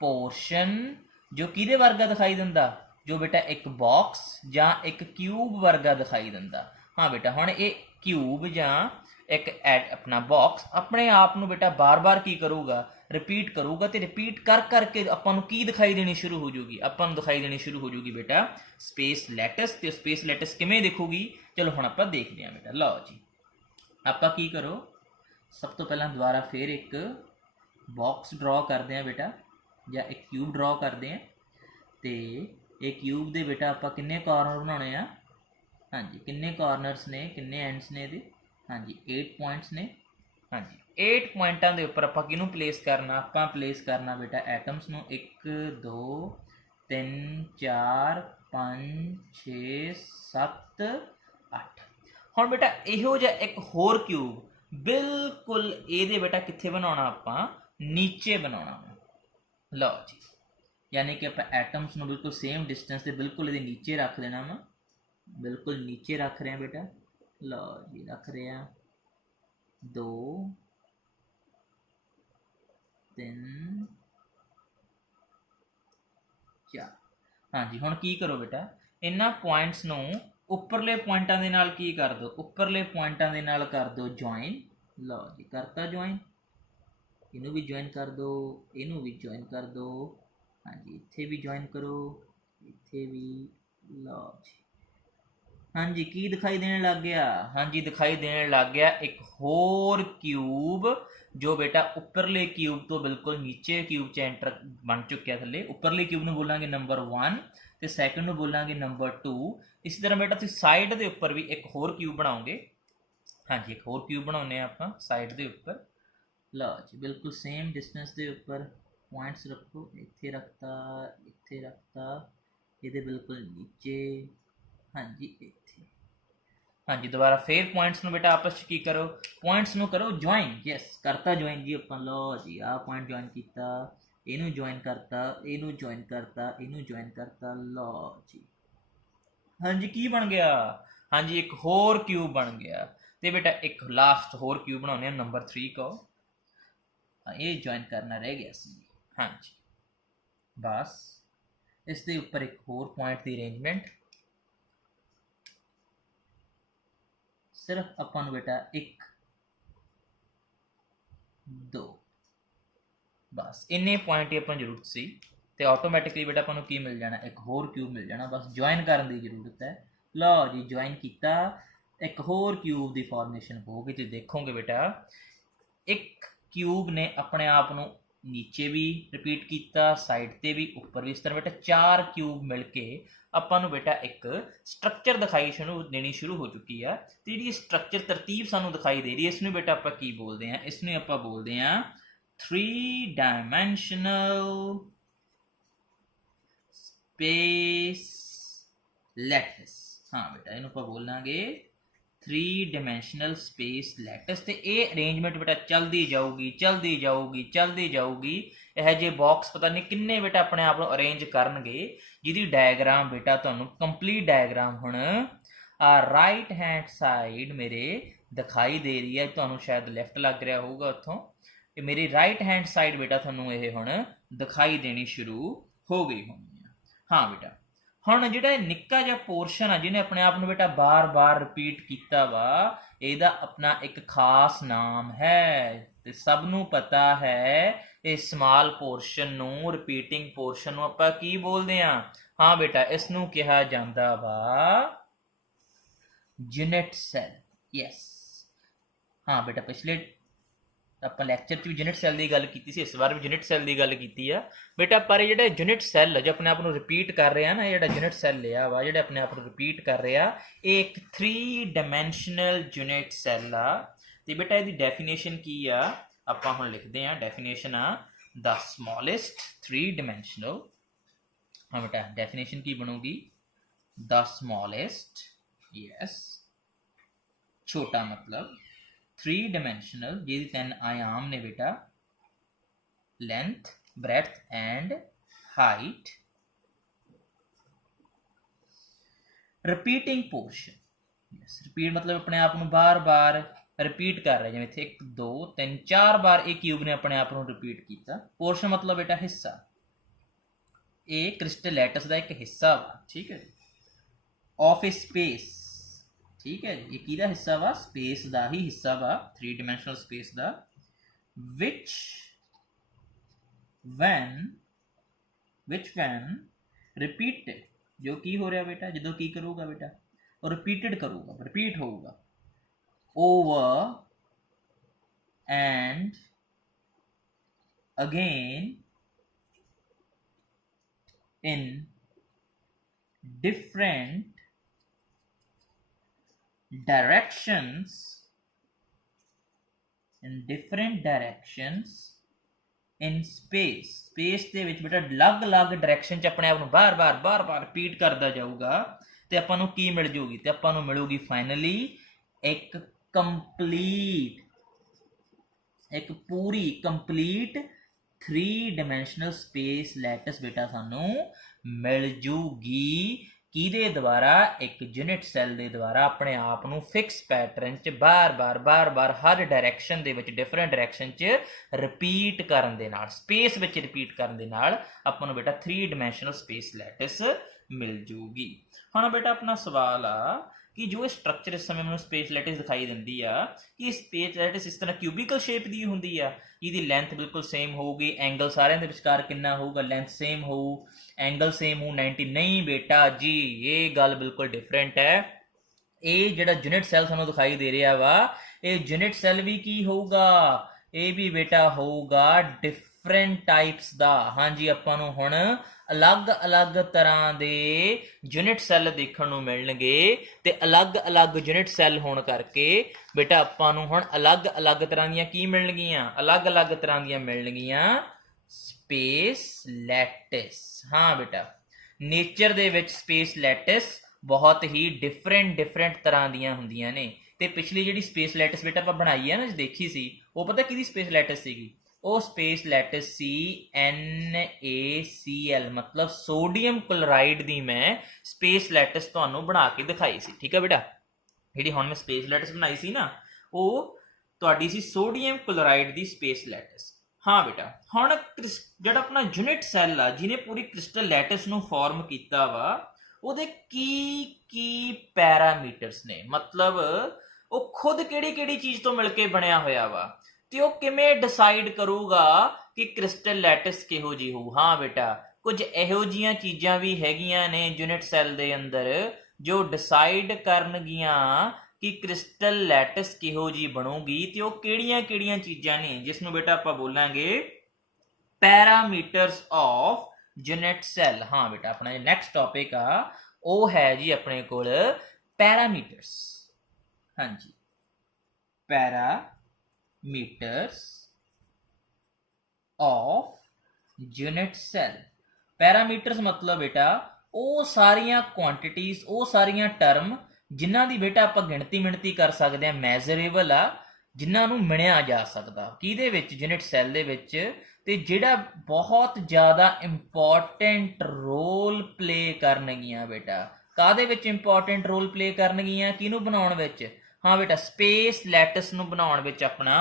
ਪੋਰਸ਼ਨ ਜੋ ਕਿਹਦੇ ਵਰਗਾ ਦਿਖਾਈ ਦਿੰਦਾ? ਜੋ ਬੇਟਾ ਇੱਕ ਬਾਕਸ ਜਾਂ ਇੱਕ ਕਿਊਬ ਵਰਗਾ ਦਿਖਾਈ ਦਿੰਦਾ। हाँ बेटा हुण ये क्यूब जां एक अपना बॉक्स अपने आप नूं बेटा बार बार की करूगा, रिपीट करूगा, तो रिपीट कर करके आपां नूं की दिखाई देनी शुरू हो जूगी, आपां नूं दिखाई देनी शुरू हो जूगी बेटा स्पेस लैटिस। तो स्पेस लैटिस किवें दिखूगी, चलो हुण आपां देखदे हां बेटा। लो जी आपां की करो, सब तो पहलां दोबारा फिर एक बॉक्स ड्रॉ करते हैं बेटा, या एक क्यूब ड्रॉ करते हैं। तो ये क्यूब दे बेटा आपां किन्ने कॉर्नर बनाने आ, हाँ जी किन्ने कॉर्नरस ने, किन्ने एंड्स ने दे, हाँ जी 8 पॉइंट्स ने। हाँ जी 8 पॉइंटां दे उपर आपां किहनूं प्लेस करना, आपां प्लेस करना बेटा एटम्स नूं 1 2 3 4 5 6 7 8। हुण बेटा इहो जिहा एक होर क्यूब बिल्कुल ਇਹਦੇ बेटा कित्थे बनाउणा, आपां नीचे बनाउणा। लो जी यानी कि आपां एटम्स नूं बिल्कुल सेम डिस्टेंस ते बिल्कुल ਇਹਦੇ नीचे रख देना वा, बिल्कुल नीचे रख रहे हैं बेटा। लो जी रख रहे हैं 2 3 4। हाँ जी हुण की करो बेटा, इन्हां पॉइंट्स नूं उपरले पॉइंटां दे नाल की कर दो, उपरले पॉइंटां दे नाल कर दो ज्वाइन। लो जी करता ज्वाइन, इनू भी ज्वाइन कर दो, इनू भी ज्वाइन कर दो, हाँ जी इत्थे भी ज्वाइन करो, इत्थे भी। लो जी हाँ जी की दिखाई देने लग गया, हाँ जी दिखाई देने लग गया एक होर क्यूब जो बेटा उपरले क्यूब तो बिल्कुल नीचे क्यूब च एंटर बन चुकिया थले। उपरले क्यूब नूं बोलांगे नंबर 1 ते सैकंड नूं बोलांगे नंबर 2। इसी तरह बेटा तुसीं साइड दे उपर भी एक होर क्यूब बनाओगे, हाँ जी एक होर क्यूब बनाउने आपां साइड दे उपर। लो जी बिल्कुल सेम डिस्टेंस के उपर पॉइंट्स रखो, इत्थे रखता, इत्थे रखता, ये बिल्कुल नीचे, हाँ जी इत्थे। हाँ जी दोबारा फिर पॉइंट्स नूं बेटा आपस की करो, पॉइंट्स नूं करो ज्वाइन। यस करता ज्वाइन जी आपां। लो जी आ पॉइंट ज्वाइन किया, इनू ज्वाइन करता, इनू ज्वाइन करता, इनू ज्वाइन करता। लो जी हाँ जी की बन गया, हाँ जी एक होर क्यूब बन गया। तो बेटा एक लास्ट होर क्यूब बनाने नंबर 3 को, ये ज्वाइन करना रह गया सी। हाँ जी बस इसके उपर एक होर पॉइंट की अरेंजमेंट, सिर्फ अपन बेटा 1 2 बस इन्ने पॉइंट ही अपन जरूरत सी, तो ऑटोमैटिकली बेटा अपन की मिल जाना, एक होर क्यूब मिल जाना, बस ज्वाइन करने की जरूरत है। लो जी ज्वाइन किया, एक होर क्यूब की फॉर्मेशन होगी। तो देखोगे बेटा एक क्यूब ने अपने आप को नीचे भी रिपीट किया, साइड से भी, उपर भी। इस तरह बेटा 4 क्यूब मिल के अपन बेटा एक स्ट्रक्चर दिखाई देनी शुरू हो चुकी है। तो जी स्ट्रक्चर तरतीब सानू दिखाई दे रही है, इसनूं बेटा आपां की बोलते हैं, इसनूं आपां बोलते हैं 3 डायमेंशनल स्पेस लैटिस। हाँ बेटा इन्हूं आपां बोलांगे 3 डायमेंशनल स्पेस लैटिस। तो ये अरेंजमेंट बेटा चलती जाऊगी, चलती जाऊगी, चलती जाऊगी। यह जे बॉक्स पता नहीं किन्ने बेटा अपने आप को अरेंज करनगे, जिहदी डायग्राम बेटा तुहानूं कंप्लीट डायग्राम हुण राइट हैंड साइड मेरे दिखाई दे रही है। तुहानूं शायद लैफ्ट लग रहा होगा उत्थों, ये मेरी राइट हैंड साइड बेटा तुहानूं ये हुण दिखाई देनी शुरू हो गई होनी है। हाँ बेटा हुण जिहड़ा निक्का जिहा पोर्शन है जिन्हें अपने आप को बेटा बार बार रिपीट किया वा, ਇਹਦਾ अपना एक खास नाम है। ते सब नूं पता है इस स्मॉल पोर्शन नूं, रिपीटिंग पोर्शन नूं आपां की बोलदे हां। हाँ बेटा इस नूं कहा जांदा वा यूनिट सैल। यस हाँ बेटा पिछले ਆਪਾਂ ਲੈਕਚਰ 'ਚ ਵੀ ਯੂਨਿਟ ਸੈੱਲ ਦੀ ਗੱਲ ਕੀਤੀ ਸੀ, ਇਸ ਵਾਰ ਵੀ ਯੂਨਿਟ ਸੈੱਲ ਦੀ ਗੱਲ ਕੀਤੀ ਆ ਬੇਟਾ। ਪਰ ਜਿਹੜਾ ਯੂਨਿਟ ਸੈੱਲ ਜੋ ਆਪਣੇ ਆਪ ਨੂੰ ਰਿਪੀਟ ਕਰ ਰਿਹਾ ਨਾ, ਜਿਹੜਾ ਯੂਨਿਟ ਸੈੱਲ ਲਿਆ ਵਾ, ਜਿਹੜਾ ਆਪਣੇ ਆਪ ਨੂੰ ਰਿਪੀਟ ਕਰ ਰਿਹਾ, ਇਹ ਇੱਕ 3 ਡਾਇਮੈਂਸ਼ਨਲ ਯੂਨਿਟ ਸੈੱਲ ਆ। ਤੇ ਬੇਟਾ ਇਹਦੀ ਡੈਫੀਨੇਸ਼ਨ ਕੀ ਆ, ਆਪਾਂ ਹੁਣ ਲਿਖਦੇ ਆ। ਡੈਫੀਨੇਸ਼ਨ ਆ ਦ ਸਮੋਲੈਸਟ 3 ਡਾਇਮੈਂਸ਼ਨਲ। ਹਾਂ ਬੇਟਾ ਡੈਫੀਨੇਸ਼ਨ ਕੀ ਬਣੂਗੀ, ਦ ਸਮੋਲੈਸਟ, ਯਸ छोटा मतलब 3 डायमेंशनल जिहदी 3 आयाम ने बेटा, length, breadth and height. Repeating portion, yes repeat मतलब अपने आप को बार बार रिपीट कर रहे, जिवें इत्थे 1 2 3 4 बार एक क्यूब ने अपने आप को रिपीट किया। पोर्शन मतलब बेटा हिस्सा, ये क्रिस्टल लैटिस का एक हिस्सा वा, ठीक है, ऑफ ए स्पेस ठीक है, ये किहदा हिस्सा वा, स्पेस का ही हिस्सा वा, 3 dimensional स्पेस का, which when repeated, जो की हो रहा बेटा, जो की करूगा बेटा, और रिपीटेड करूगा, रिपीट होगा, over and again in different directions in space ਦੇ ਵਿੱਚ ਬੇਟਾ ਅਲੱਗ-ਅਲੱਗ ਡਾਇਰੈਕਸ਼ਨ ਚ ਆਪਣੇ ਆਪ ਨੂੰ ਬਾਰ-ਬਾਰ ਰਿਪੀਟ ਕਰਦਾ ਜਾਊਗਾ ਤੇ ਆਪਾਂ ਨੂੰ ਕੀ ਮਿਲ ਜੂਗੀ, ਤੇ ਆਪਾਂ ਨੂੰ ਮਿਲੂਗੀ ਫਾਈਨਲੀ ਇੱਕ ਪੂਰੀ ਕੰਪਲੀਟ 3 dimensional स्पेस लैटिस बेटा सानू मिल जूगी, किहदे द्वारा, एक यूनिट सैल दे द्वारा अपने आप नू फिक्स पैटर्न च बार-बार हर डायरैक्शन दे विच डिफरेंट डायरैक्शन च रिपीट करन दे नाल, स्पेस विच रिपीट करन दे नाल आपां नू बेटा 3 dimensional स्पेस लैटिस मिल जूगी। हुण बेटा अपना सवाल आ कि जो स्ट्रक्चर इस समय मैं स्पेस लैटिस दिखाई दिंदी आ कि स्पेस लैटिस इस तरह क्यूबिकल शेप दी हुंदी आ, ਇਹਦੀ ਲੈਂਥ ਬਿਲਕੁਲ ਸੇਮ ਹੋਊਗੀ, ਐਂਗਲ ਸਾਰਿਆਂ ਦੇ ਵਿਚਕਾਰ ਕਿੰਨਾ ਹੋਊਗਾ, ਲੈਂਥ ਸੇਮ ਹੋਊ, ਐਂਗਲ ਸੇਮ ਹੋਊ 90, ਨਹੀਂ ਬੇਟਾ ਜੀ ਇਹ ਗੱਲ ਬਿਲਕੁਲ ਡਿਫਰੈਂਟ ਹੈ। ਇਹ ਜਿਹੜਾ ਯੂਨਿਟ ਸੈੱਲ ਸਾਨੂੰ ਦਿਖਾਈ ਦੇ ਰਿਹਾ ਵਾ, ਇਹ ਯੂਨਿਟ ਸੈੱਲ ਵੀ ਕੀ ਹੋਊਗਾ, ਇਹ ਵੀ ਬੇਟਾ ਹੋਊਗਾ डिफरेंट टाइप्स का। हाँ जी, आपां नूं हुण अलग अलग तरह के यूनिट सैल देखण नूं मिलणगे ते अलग अलग यूनिट सैल होण करके बेटा आपां नूं हुण अलग अलग तरह दीयां की मिलणगीਆਂ, अलग अलग तरह दीयां मिलणगीਆਂ स्पेस लैटिस। हाँ बेटा, nature they which space lattice बहुत ही डिफरेंट तरह दीयां हुंदियां ने। ते पिछली जिहड़ी स्पेस लैटिस बेटा आपां बनाई है ना, देखी सी, वो पता किहदी स्पेस लैटिस सीगी, ਉਹ स्पेस लैटिस सी NaCl, मतलब सोडियम क्लोराइड ਦੀ मैं स्पेस लैटिस ਤੁਹਾਨੂੰ ਬਣਾ ਕੇ ਦਿਖਾਈ ਸੀ। ठीक है बेटा, ਜਿਹੜੀ ਹੁਣ ਮੈਂ स्पेस लैटिस ਬਣਾਈ ਸੀ ਨਾ, ਉਹ ਤੁਹਾਡੀ ਸੀ सोडियम क्लोराइड ਦੀ स्पेस लैटिस। हाँ बेटा, ਹੁਣ ਜਿਹੜਾ ਆਪਣਾ यूनिट सैल ਆ ਜਿਹਨੇ पूरी क्रिस्टल लैटिस ਨੂੰ फॉर्म ਕੀਤਾ ਵਾ, ਉਹਦੇ ਕੀ ਪੈਰਾਮੀਟਰਸ ਨੇ, मतलब ਉਹ ਖੁਦ ਕਿਹੜੀ ਚੀਜ਼ ਤੋਂ ਮਿਲ ਕੇ ਬਣਿਆ ਹੋਇਆ ਵਾ, ਤੇ ਉਹ ਕਿਵੇਂ ਡਿਸਾਈਡ ਕਰੂਗਾ ਕਿ ਕ੍ਰਿਸਟਲ ਲੈਟਿਸ ਕਿਹੋ ਜੀ ਹੋਊ। ਹਾਂ ਬੇਟਾ, ਕੁਝ ਇਹੋ ਜੀਆਂ ਚੀਜ਼ਾਂ ਵੀ ਹੈਗੀਆਂ ਨੇ ਯੂਨਿਟ ਸੈੱਲ ਦੇ ਅੰਦਰ ਜੋ ਡਿਸਾਈਡ ਕਰਨਗੀਆਂ ਕਿ ਕ੍ਰਿਸਟਲ ਲੈਟਿਸ ਕਿਹੋ ਜੀ ਬਣੂਗੀ, ਤੇ ਉਹ ਕਿਹੜੀਆਂ ਚੀਜ਼ਾਂ ਨੇ, ਜਿਸ ਨੂੰ ਬੇਟਾ ਆਪਾਂ ਬੋਲਾਂਗੇ ਪੈਰਾਮੀਟਰਸ ਆਫ ਯੂਨਿਟ ਸੈੱਲ। ਹਾਂ ਬੇਟਾ, ਆਪਣਾ ਨੈਕਸਟ ਟੌਪਿਕ ਆ ਉਹ ਹੈ ਜੀ ਆਪਣੇ ਕੋਲ ਪੈਰਾਮੀਟਰਸ। ਹਾਂਜੀ, parameters of unit cell. Parameters मतलब बेटा वो सारियां क्वांटिटीज, वो सारियां टर्म जिन्हां दी बेटा आपां गिणती कर सकते हैं, मैजरेबल आ, जिन्हां नूं मिणिया जा सकदा किहदे विच, यूनिट सैल दे विच, ते जिहड़ा बहुत ज़्यादा इंपॉर्टेंट रोल प्ले करनगियां बेटा, काहदे विच इंपॉर्टेंट रोल प्ले करनगियां, किहनूं बनाउण विच। हाँ बेटा, स्पेस लैटिस नूं बनाउण विच अपना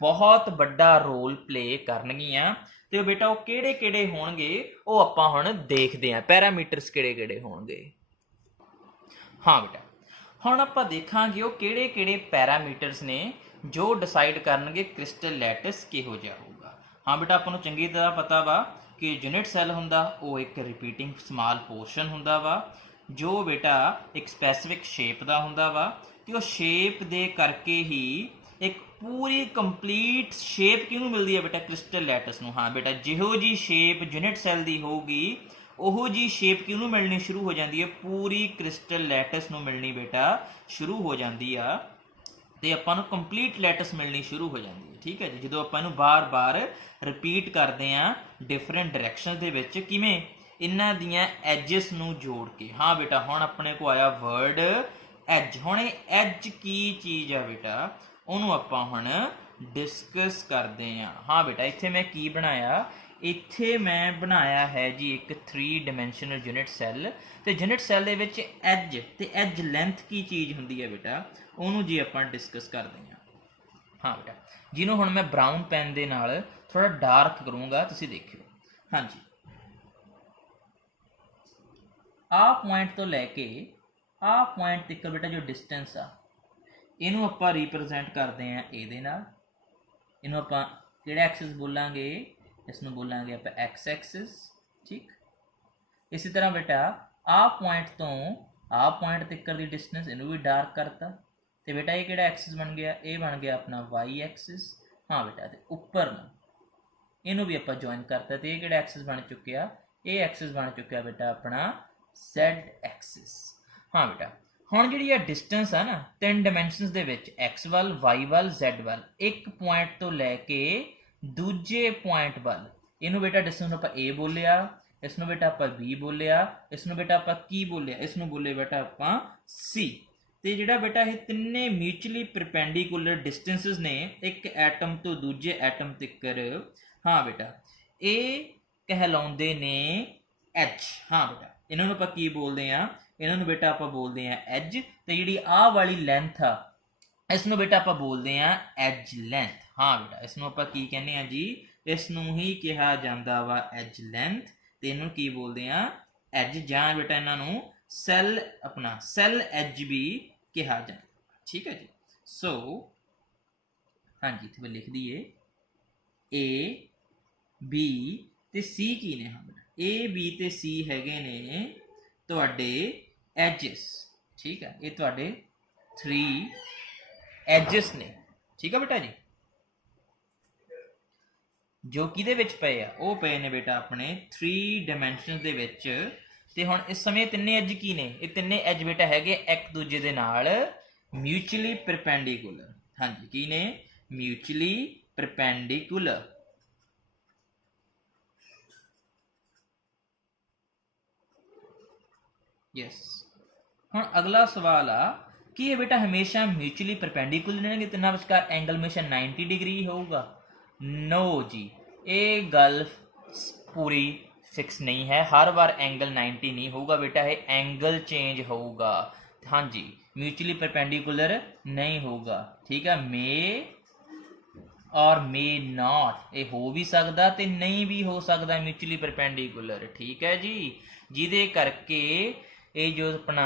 बहुत बड़ा रोल प्ले करनगियां, ते बेटा वो किहड़े होणगे वो आपां हुण देखदे हां, पैरामीटर्स किहड़े होणगे। हाँ बेटा, हुण आपां देखांगे वो किहड़े पैरामीटर्स ने जो डिसाइड करनगे क्रिस्टल लैटिस किहो जिहा होऊगा। हाँ बेटा, आपां नूं चंगी तरह पता वा कि यूनिट सैल हुंदा वो एक रिपीटिंग स्मॉल पोर्शन हुंदा वा, जो बेटा एक स्पैसिफिक शेप दा हुंदा वा, ਤੇ ਉਹ ਸ਼ੇਪ ਦੇ ਕਰਕੇ ਹੀ ਇੱਕ ਪੂਰੀ ਕੰਪਲੀਟ ਸ਼ੇਪ ਕਿਹਨੂੰ ਮਿਲਦੀ ਹੈ ਬੇਟਾ, ਕ੍ਰਿਸਟਲ ਲੈਟਿਸ ਨੂੰ। ਹਾਂ ਬੇਟਾ, ਜਿਹੋ ਜੀ ਸ਼ੇਪ ਯੂਨਿਟ ਸੈੱਲ ਦੀ ਹੋਊਗੀ ਉਹੋ ਜੀ ਸ਼ੇਪ ਕਿਹਨੂੰ ਮਿਲਣੀ ਸ਼ੁਰੂ ਹੋ ਜਾਂਦੀ ਹੈ, ਪੂਰੀ ਕ੍ਰਿਸਟਲ ਲੈਟਿਸ ਨੂੰ ਮਿਲਣੀ ਬੇਟਾ ਸ਼ੁਰੂ ਹੋ ਜਾਂਦੀ ਆ, ਤੇ ਆਪਾਂ ਨੂੰ ਕੰਪਲੀਟ ਲੈਟਿਸ ਮਿਲਣੀ ਸ਼ੁਰੂ ਹੋ ਜਾਂਦੀ ਹੈ। ਠੀਕ ਹੈ ਜੀ, ਜਦੋਂ ਆਪਾਂ ਇਹਨੂੰ ਬਾਰ-ਬਾਰ ਰਿਪੀਟ ਕਰਦੇ ਆ ਡਿਫਰੈਂਟ ਡਾਇਰੈਕਸ਼ਨ ਦੇ ਵਿੱਚ, ਕਿਵੇਂ, ਇਹਨਾਂ ਦੀਆਂ ਐਜਸ ਨੂੰ ਜੋੜ ਕੇ। ਹਾਂ ਬੇਟਾ, ਹੁਣ ਆਪਣੇ ਕੋ ਆਇਆ ਵਰਡ ਐਜ। ਹੁਣ ਇਹ ਐਜ ਕੀ ਚੀਜ਼ ਆ ਬੇਟਾ, ਉਹਨੂੰ ਆਪਾਂ ਹੁਣ ਡਿਸਕਸ ਕਰਦੇ ਹਾਂ। ਹਾਂ ਬੇਟਾ, ਇੱਥੇ ਮੈਂ ਕੀ ਬਣਾਇਆ, ਇੱਥੇ ਮੈਂ ਬਣਾਇਆ ਹੈ ਜੀ ਇੱਕ 3 dimensional ਯੂਨਿਟ ਸੈੱਲ, ਤੇ ਯੂਨਿਟ ਸੈੱਲ ਦੇ ਵਿੱਚ ਐਜ ਤੇ ਐਜ ਲੈਂਥ ਕੀ ਚੀਜ਼ ਹੁੰਦੀ ਹੈ ਬੇਟਾ, ਉਹਨੂੰ ਜੀ ਆਪਾਂ ਡਿਸਕਸ ਕਰਦੇ ਹਾਂ। ਹਾਂ ਬੇਟਾ, ਜਿਹਨੂੰ ਹੁਣ ਮੈਂ ਬਰਾਊਨ ਪੈਨ ਦੇ ਨਾਲ ਥੋੜਾ ਡਾਰਕ ਕਰੂੰਗਾ, ਤੁਸੀਂ ਦੇਖਿਓ। ਹਾਂਜੀ, ਆਹ ਪੁਆਇੰਟ ਤੋਂ ਲੈ ਕੇ आ पॉइंट तक बेटा जो डिस्टेंस आ इनू आपां रिप्रजेंट करते हैं ये नाल। इनू आपां किहड़ा एक्सिस बोलांगे, इसनू बोलांगे आपां एक्स एक्सिस। ठीक, इसी तरह बेटा आ पॉइंट तो आ पॉइंट तक की डिस्टेंस इनू भी डार्क करता, तो बेटा ये किहड़ा एक्सिस बन गया, ये बन गया अपना वाई एक्सिस। हाँ बेटा, तो उपर इनू भी आपां ज्वाइन करता, तो ये किहड़ा एक्सिस बन चुकिया, ये एक्सिस बन चुकिया बेटा अपना Z एक्सिस। हाँ बेटा, ਹੁਣ ਜਿਹੜੀ ਇਹ डिस्टेंस है ना तीन डिमेंशनस ਦੇ ਵਿੱਚ एक्स ਵੱਲ वाई ਵੱਲ Z ਵੱਲ एक पॉइंट तो लैके दूजे पॉइंट ਵੱਲ ਇਹਨੂੰ बेटा डिस्टेंस ਨੂੰ ਆਪਾਂ A ਬੋਲਿਆ, इस ਨੂੰ बेटा ਆਪਾਂ B ਬੋਲਿਆ, इस ਨੂੰ बेटा ਆਪਾਂ ਕੀ ਬੋਲਿਆ, इस ਨੂੰ ਬੋਲੇ बेटा ਆਪਾਂ C। ਤੇ ਜਿਹੜਾ बेटा ਇਹ ਤਿੰਨੇ ਮਿਊਚੁਅਲੀ ਪਰਪੈਂਡੀਕੂਲਰ ਡਿਸਟੈਂਸਸ ਨੇ ਇੱਕ ਐਟਮ ਤੋਂ ਦੂਜੇ ਐਟਮ ਤੱਕ। हाँ बेटा, ਇਹ कहलाਉਂਦੇ ਨੇ एच। हाँ बेटा, ਇਹਨਾਂ ਨੂੰ ਆਪਾਂ ਕੀ ਬੋਲਦੇ ਆ, ਇਹਨਾਂ ਨੂੰ बेटा ਆਪਾਂ ਬੋਲਦੇ ਆ एज। ਤੇ ਜਿਹੜੀ ਆਹ ਵਾਲੀ ਲੈਂਥ ਆ ਇਸ ਨੂੰ बेटा ਆਪਾਂ ਬੋਲਦੇ ਆ एज ਲੈਂਥ। हाँ बेटा, ਇਸ ਨੂੰ ਆਪਾਂ ਕੀ ਕਹਿੰਦੇ ਆ ਜੀ, ਇਸ ਨੂੰ ਹੀ ਕਿਹਾ ਜਾਂਦਾ ਵਾ एज ਲੈਂਥ, ਤੇ ਇਹਨੂੰ ਕੀ ਬੋਲਦੇ ਆ एज, ਜਾਂ बेटा ਇਹਨਾਂ ਨੂੰ ਸੈੱਲ ਆਪਣਾ ਸੈੱਲ एज भी ਕਿਹਾ ਜਾਂਦਾ। ठीक है जी। सो हाँ जी, इत्थे लिख दिए ए बी ते सी की ने। हाँ बेटा, ए बी ते सी हैगे ने तुहाडे एजिस। ठीक है, ये तुहाडे 3 एजिस ने। ठीक है बेटा जी, जो किहदे विच पए आ, वो पए ने बेटा अपने 3 डायमेंशनस दे विच। ते हुण इस समय तिन्ने एज की ने, ये तिन्ने एज बेटा हैगे एक दूजे दे नाल म्यूचुअली परपेंडिकुलर। हाँ जी, की ने म्यूचुअली परपेंडिकुलर। यस, हुण अगला सवाल आ कि ये बेटा हमेशा म्यूचुअली परपेंडिकुलर रहेंगे, तिन्हां विचकार एंगल हमेशा 90 डिग्री होगा? नो जी, ये गल पूरी फिक्स नहीं है, हर बार एंगल 90 नहीं होगा बेटा, ये एंगल चेंज होगा। हाँ जी, म्यूचुअली परपेंडिकुलर नहीं होगा। ठीक है, मे और मे नॉट, ये हो भी सकता ते नहीं भी हो सकता म्यूचुअली परपेंडिकुलर। ठीक है जी, जिहदे करके ये जो अपना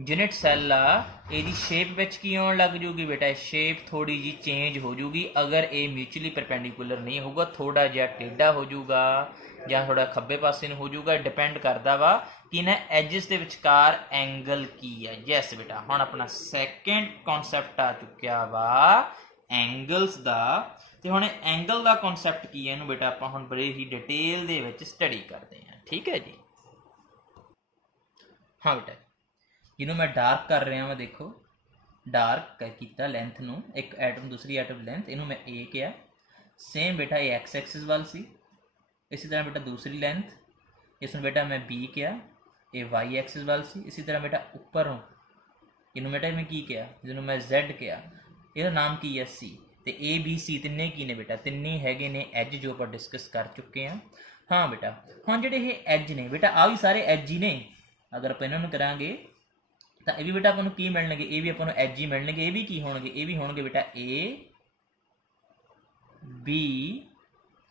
यूनिट सैल आ ये शेप विच की आउण लग जूगी बेटा, शेप थोड़ी जी चेंज हो जूगी अगर ये म्यूचुअली परपेंडिकुलर नहीं होगा, थोड़ा जिहा टेढ़ा हो जूगा ਜਾਂ थोड़ा खब्बे पासे हो जूगा, डिपेंड करता वा कि ना एजिस के विचकार एंगल की है। यस बेटा, हुण अपना सैकेंड कॉन्सैप्ट आ चुकिया वा एंगल्स का। तो हुण एंगल का कॉन्सैप्ट की है, इहनूं बेटा आपां हुण बड़े ही डिटेल दे विच स्टडी करते हैं। ठीक है जी। हाँ बेटा, जिन्हों मैं डार्क कर रहा वा, देखो डार्क किया लेंथ नूं, एक एटम दूसरी एटम लेंथ, इनू मैं ए किया। सेम बेटा ये एक्स एक्सिस वाल सी, इसी तरह बेटा दूसरी लेंथ, इसमें बेटा मैं बी किया, ये वाई एक्सिस वाल सी। इसी तरह बेटा उपर इनू बेटा मैं की किया, जिन्हों मैं Z किया, इसका नाम की है सी। तो ए बी सी तिन्ने की ने बेटा, तिन्ने हैगे ने एज जो आप डिस्कस कर चुके हैं। हाँ बेटा, हुण जिहड़े ये एज ने बेटा आ भी सारे एज ही ने, अगर आप इन्हों करांगे तो ये भी बेटा आपको की मिलणगे, ये भी आपको एज ही मिलणगे। ये भी की होणगे, ये भी होणगे बेटा ए बी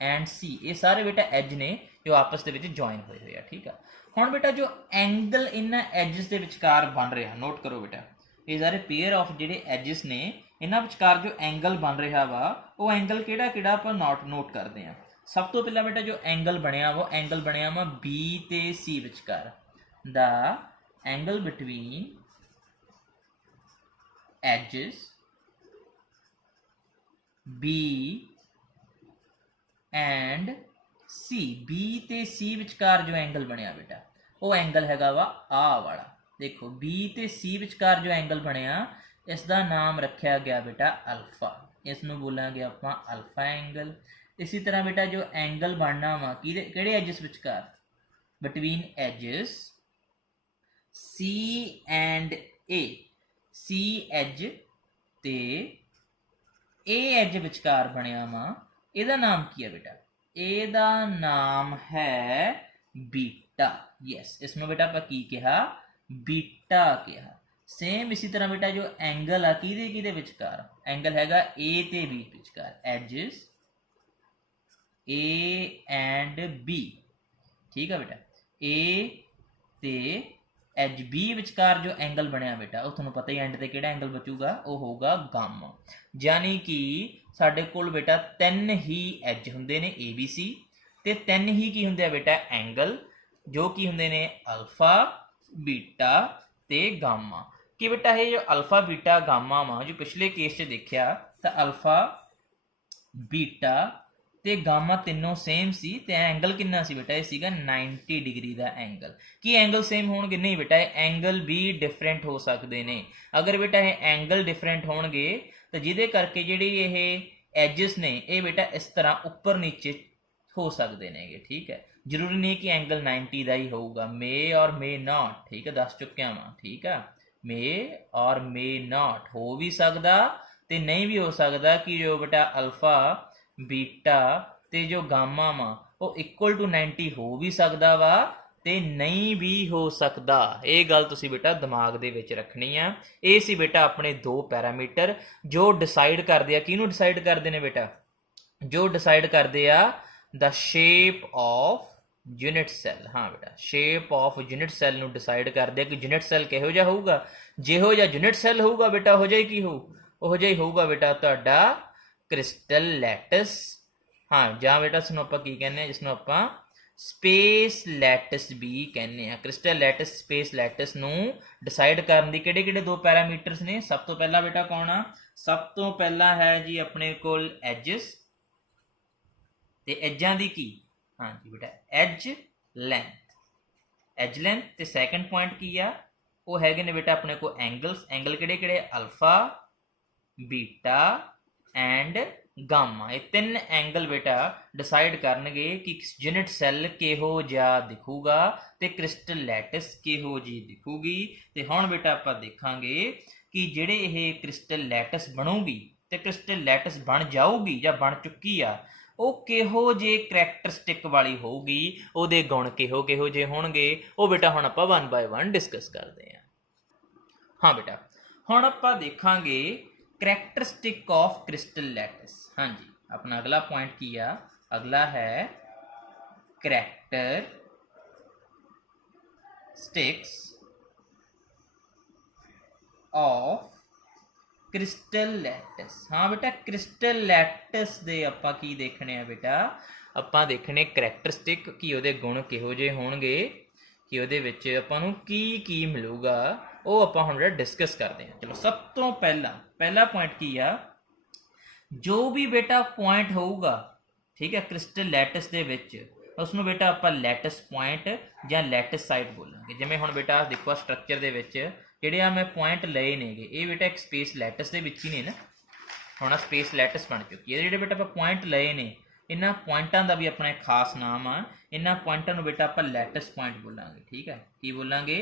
एंड सी, ये सारे बेटा एज ने जो आपस के ज्वाइन होए हुए। ठीक है, हुण बेटा जो एंगल इन्हां एजिस के विचकार बन रहा, नोट करो बेटा, ये सारे पेयर ऑफ जिहड़े एजिस ने इन्हां विचकार जो एंगल बन रहा वा, वो एंगल किहड़ा किहड़ा आपां नोट करते हैं। सब तो पहला बेटा जो एंगल बनिया वो एंगल बनिया वा बी ते सी विचकार, the angle between edges B and C, B ते C विचकार जो एंगल बनया बेटा वो एंगल हैगा वा आ वाला। देखो B ते C विचकार जो एंगल बनया इसका नाम रखा गया बेटा अल्फा, इसनूं बोलांगे आपां अल्फा एंगल। इसी तरह बेटा जो एंगल बनना वा किहड़े एजिस विचकार, between axis C and A, C axis ते A एज विचकार बनया वा, इहदा नाम की है बेटा, इहदा नाम है बीटा। यस, इसमें बेटा आपां की कहा, बीटा कहा। सेम इसी तरह बेटा जो एंगल आ किहदे विचकार, एंगल हैगा A ते B विचकार, एजिस A एंड B। ठीक है बेटा, A ते एच बी विचकार जो एंगल बनया बेटा वो तुहानूं पता ही एंड ते किहड़ा एंगल बचूगा वो होगा गामा। यानी कि साडे कोल बेटा 3 ही एज हुंदे ने ए बी सी ते 3 ही की हुंदे आ बेटा एंगल जो कि हुंदे ने अल्फा बीटा ते गामा। कि बेटा ये जो अल्फा बीटा गामा वा जो पिछले केस च देखिया तो अल्फा बीटा ते गामा तीनों सेम सी ते एंगल कितना सी बेटा ये सीगा 90 डिग्री का एंगल। कि एंगल सेम होणगे नहीं बेटा एंगल भी डिफरेंट हो सकते ने। अगर बेटा ये एंगल डिफरेंट होणगे तो जिहदे करके जिहड़ी ये एजिस ने ये बेटा इस तरह उपर नीचे हो सकते हैं। ठीक है जरूरी नहीं कि एंगल 90 का ही होगा मे और मे नॉट। ठीक है दस चुकिया वा ठीक है मे और मे नॉट हो भी सकता ते नहीं भी हो सकता कि जो बेटा अल्फा बीटा ते जो गामा वा वो इक्वल टू 90 हो भी सकता वा ते नहीं भी हो सकता। ये गल तुसी बेटा दिमाग दे विच रखनी आ। ये सी बेटा अपने दो पैरामीटर जो डिसाइड करदे आ किहनूं डिसाइड करदे ने बेटा जो डिसाइड करदे आ the shape of unit cell. हाँ बेटा शेप ऑफ यूनिट सैल नूं डिसाइड करदे कि यूनिट सैल किहो जिहा होऊगा जिहो जिहा यूनिट सैल होऊगा बेटा हो जाए की हो उहो जिहा ही होऊगा बेटा तुहाडा क्रिस्टल लैटिस। हाँ जां बेटा इसनूं आपां की कहने आ जिसनूं आपां स्पेस लैटिस भी कहने आ। क्रिस्टल लैटिस स्पेस लैटिस नूं डिसाइड करन दी किहड़े-किहड़े दो पैरामीटर्स ने। सब तो पहला बेटा कौन आ सब तो पहला है जी अपने कोल एजिस ते एजां दी की हाँ जी बेटा एज लेंथ ते सैकेंड पॉइंट की आ वो हैगे ने बेटा अपने को एंगल्स एंगल किहड़े किहड़े अल्फा बीटा एंड गामा। ये तीन एंगल बेटा डिसाइड करनगे कि यूनिट सैल किहो जिहा दिखूगा ते क्रिस्टल लैटिस किहो जी दिखूगी। ते हुण बेटा आपां देखांगे कि जिहड़े ये क्रिस्टल लैटिस बनूगी ते क्रिस्टल लैटिस बन जाऊगी जां बन चुकी आ वो किहो जे करैक्टरिस्टिक वाली होगी ਉਹਦੇ गुण किहो किहो जे होणगे वो बेटा हुण आपां वन बाय वन डिस्कस करते हैं। हाँ बेटा हुण आपां देखांगे करैक्टरिस्टिक ऑफ क्रिस्टल लैटिस। हाँ जी अपना अगला पॉइंट की आ अगला है करैक्टरिस्टिक्स ऑफ क्रिस्टल लैटिस। हाँ बेटा क्रिस्टल लैटिस दे आपां की देखने आ बेटा आपां देखने करैक्टरिस्टिक कि उहदे गुण किहो जे होणगे कि उहदे विच आपां नूं की मिलूगा वो आपां हुण डिस्कस करते हैं। चलो सब तो पहला पॉइंट की आ जो भी बेटा पॉइंट होऊगा ठीक है क्रिस्टल लैटिस दे विच उसनूं बेटा आपां लैटिस पॉइंट जां लैटिस साइड बोलांगे। जिवें हुण बेटा देखो स्ट्रक्चर दे विच ਜਿਹੜੇ ਆ मैं पॉइंट लए नेगे ये बेटा एक स्पेस लैटिस ਦੇ ਵਿੱਚ ਹੀ ਨੇ ਨਾ ਹੁਣ स्पेस लैटिस बन चुकी है। ਜਿਹੜੇ बेटा ਆਪਾਂ पॉइंट लए ने इन्हां पॉइंटां ਦਾ भी अपना एक खास नाम आ इन्हां पॉइंटां ਨੂੰ बेटा ਆਪਾਂ लैटिस पॉइंट बोलांगे। ठीक है की बोलांगे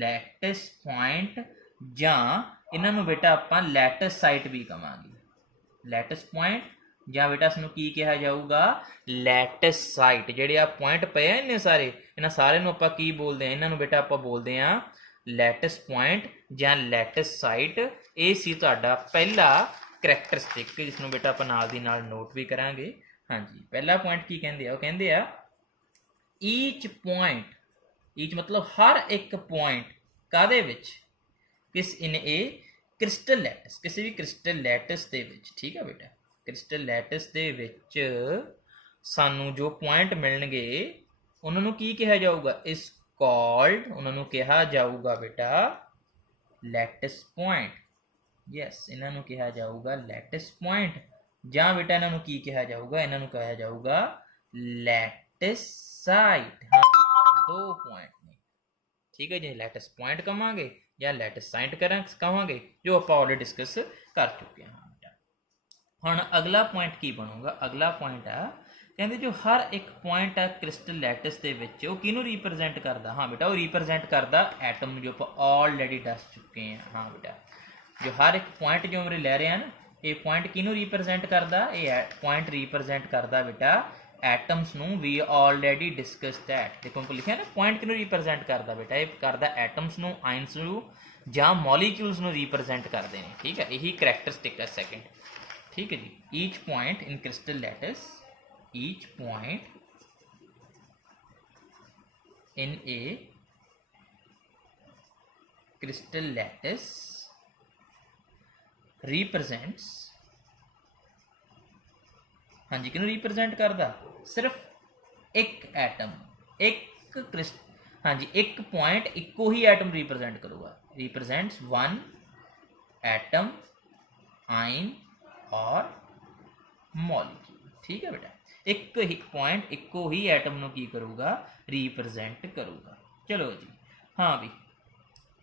लैटिस पॉइंट ਜਾਂ इन्हां ਨੂੰ बेटा ਆਪਾਂ लैटिस साइट भी कहांगे। लैटिस पॉइंट ਜਾਂ बेटा इसनूं की कहा जाऊगा लैटिस साइट। ਜਿਹੜੇ ਆ पॉइंट ਪਏ ਆ ਇੰਨੇ ਸਾਰੇ ਇਹਨਾਂ ਸਾਰਿਆਂ ਨੂੰ ਆਪਾਂ ਕੀ ਬੋਲਦੇ ਆ ਇਹਨਾਂ ਨੂੰ बेटा ਆਪਾਂ ਬੋਲਦੇ ਆ लैटिस पॉइंट ਜਾਂ लैटिस साइट। ये सी तुहाडा पहला करैक्टरिस्टिक जिसनों बेटा आपां नाल दी नाल नोट भी करांगे। हाँ जी पहला पॉइंट की कहंदे आ कहंदे आ ईच पॉइंट ईच मतलब हर एक पॉइंट कादे विच किस इन ए क्रिस्टल लैटिस किसी भी क्रिस्टल लैटिस दे विच। ठीक है बेटा क्रिस्टल लैटिस दे विच सानू जो पॉइंट मिलणगे उन्हां नूं की कहा जाऊगा इस कॉल्ड उन्होंने कहा जाऊगा बेटा लैटिस पॉइंट। यस इन्हों कहा जाऊगा लैटिस पॉइंट ਜਾਂ बेटा इन्हों की कहा जाऊगा इन्हों कहा जाऊगा लैटिस साइट। हाँ दो पॉइंट ने ठीक है जी लैटिस पॉइंट कहांगे या लैटिस साइट कहांगे जो आप ऑलरेडी डिस्कस कर चुके हैं। बेटा हुण अगला पॉइंट की बनूगा अगला पॉइंट आ कहते जो हर एक पॉइंट है क्रिस्टल लैटिस के विच वो किनू रिप्रजेंट करता। हाँ बेटा वो रिप्रजेंट करता एटम जो आप ऑलरेडी दस चुके हैं। हाँ बेटा जो हर एक पॉइंट जो मेरे लै रहे हैं ना ये पॉइंट किनू रिप्रजेंट करता ये पॉइंट रिप्रजेंट करता बेटा एटम्स नू वी ऑलरेडी डिस्कस दैट। देखो हमको लिखा है ना पॉइंट किनू रिप्रजेंट करता बेटा ये करता एटम्स नू आइंस नू ਜਾਂ मॉलिक्यूल्स नू रिप्रजेंट करते हैं। ठीक है यही करैक्टरिस्टिक है सेकेंड। ठीक है जी each point in crystal lattice each point in a crystal lattice represents, हाँ जी, किनू रिप्रजेंट करता? सिर्फ एक एटम, एक हाँ जी, एक पॉइंट इको ही एटम रिप्रजेंट करूगा। रिप्रजेंट्स वन एटम, आइन और मॉलिक्यूल। ठीक है बेटा, एक ही पॉइंट इको ही एटम ਨੂੰ ਕੀ ਕਰੂਗਾ? रिप्रजेंट करूगा। चलो जी, हाँ भी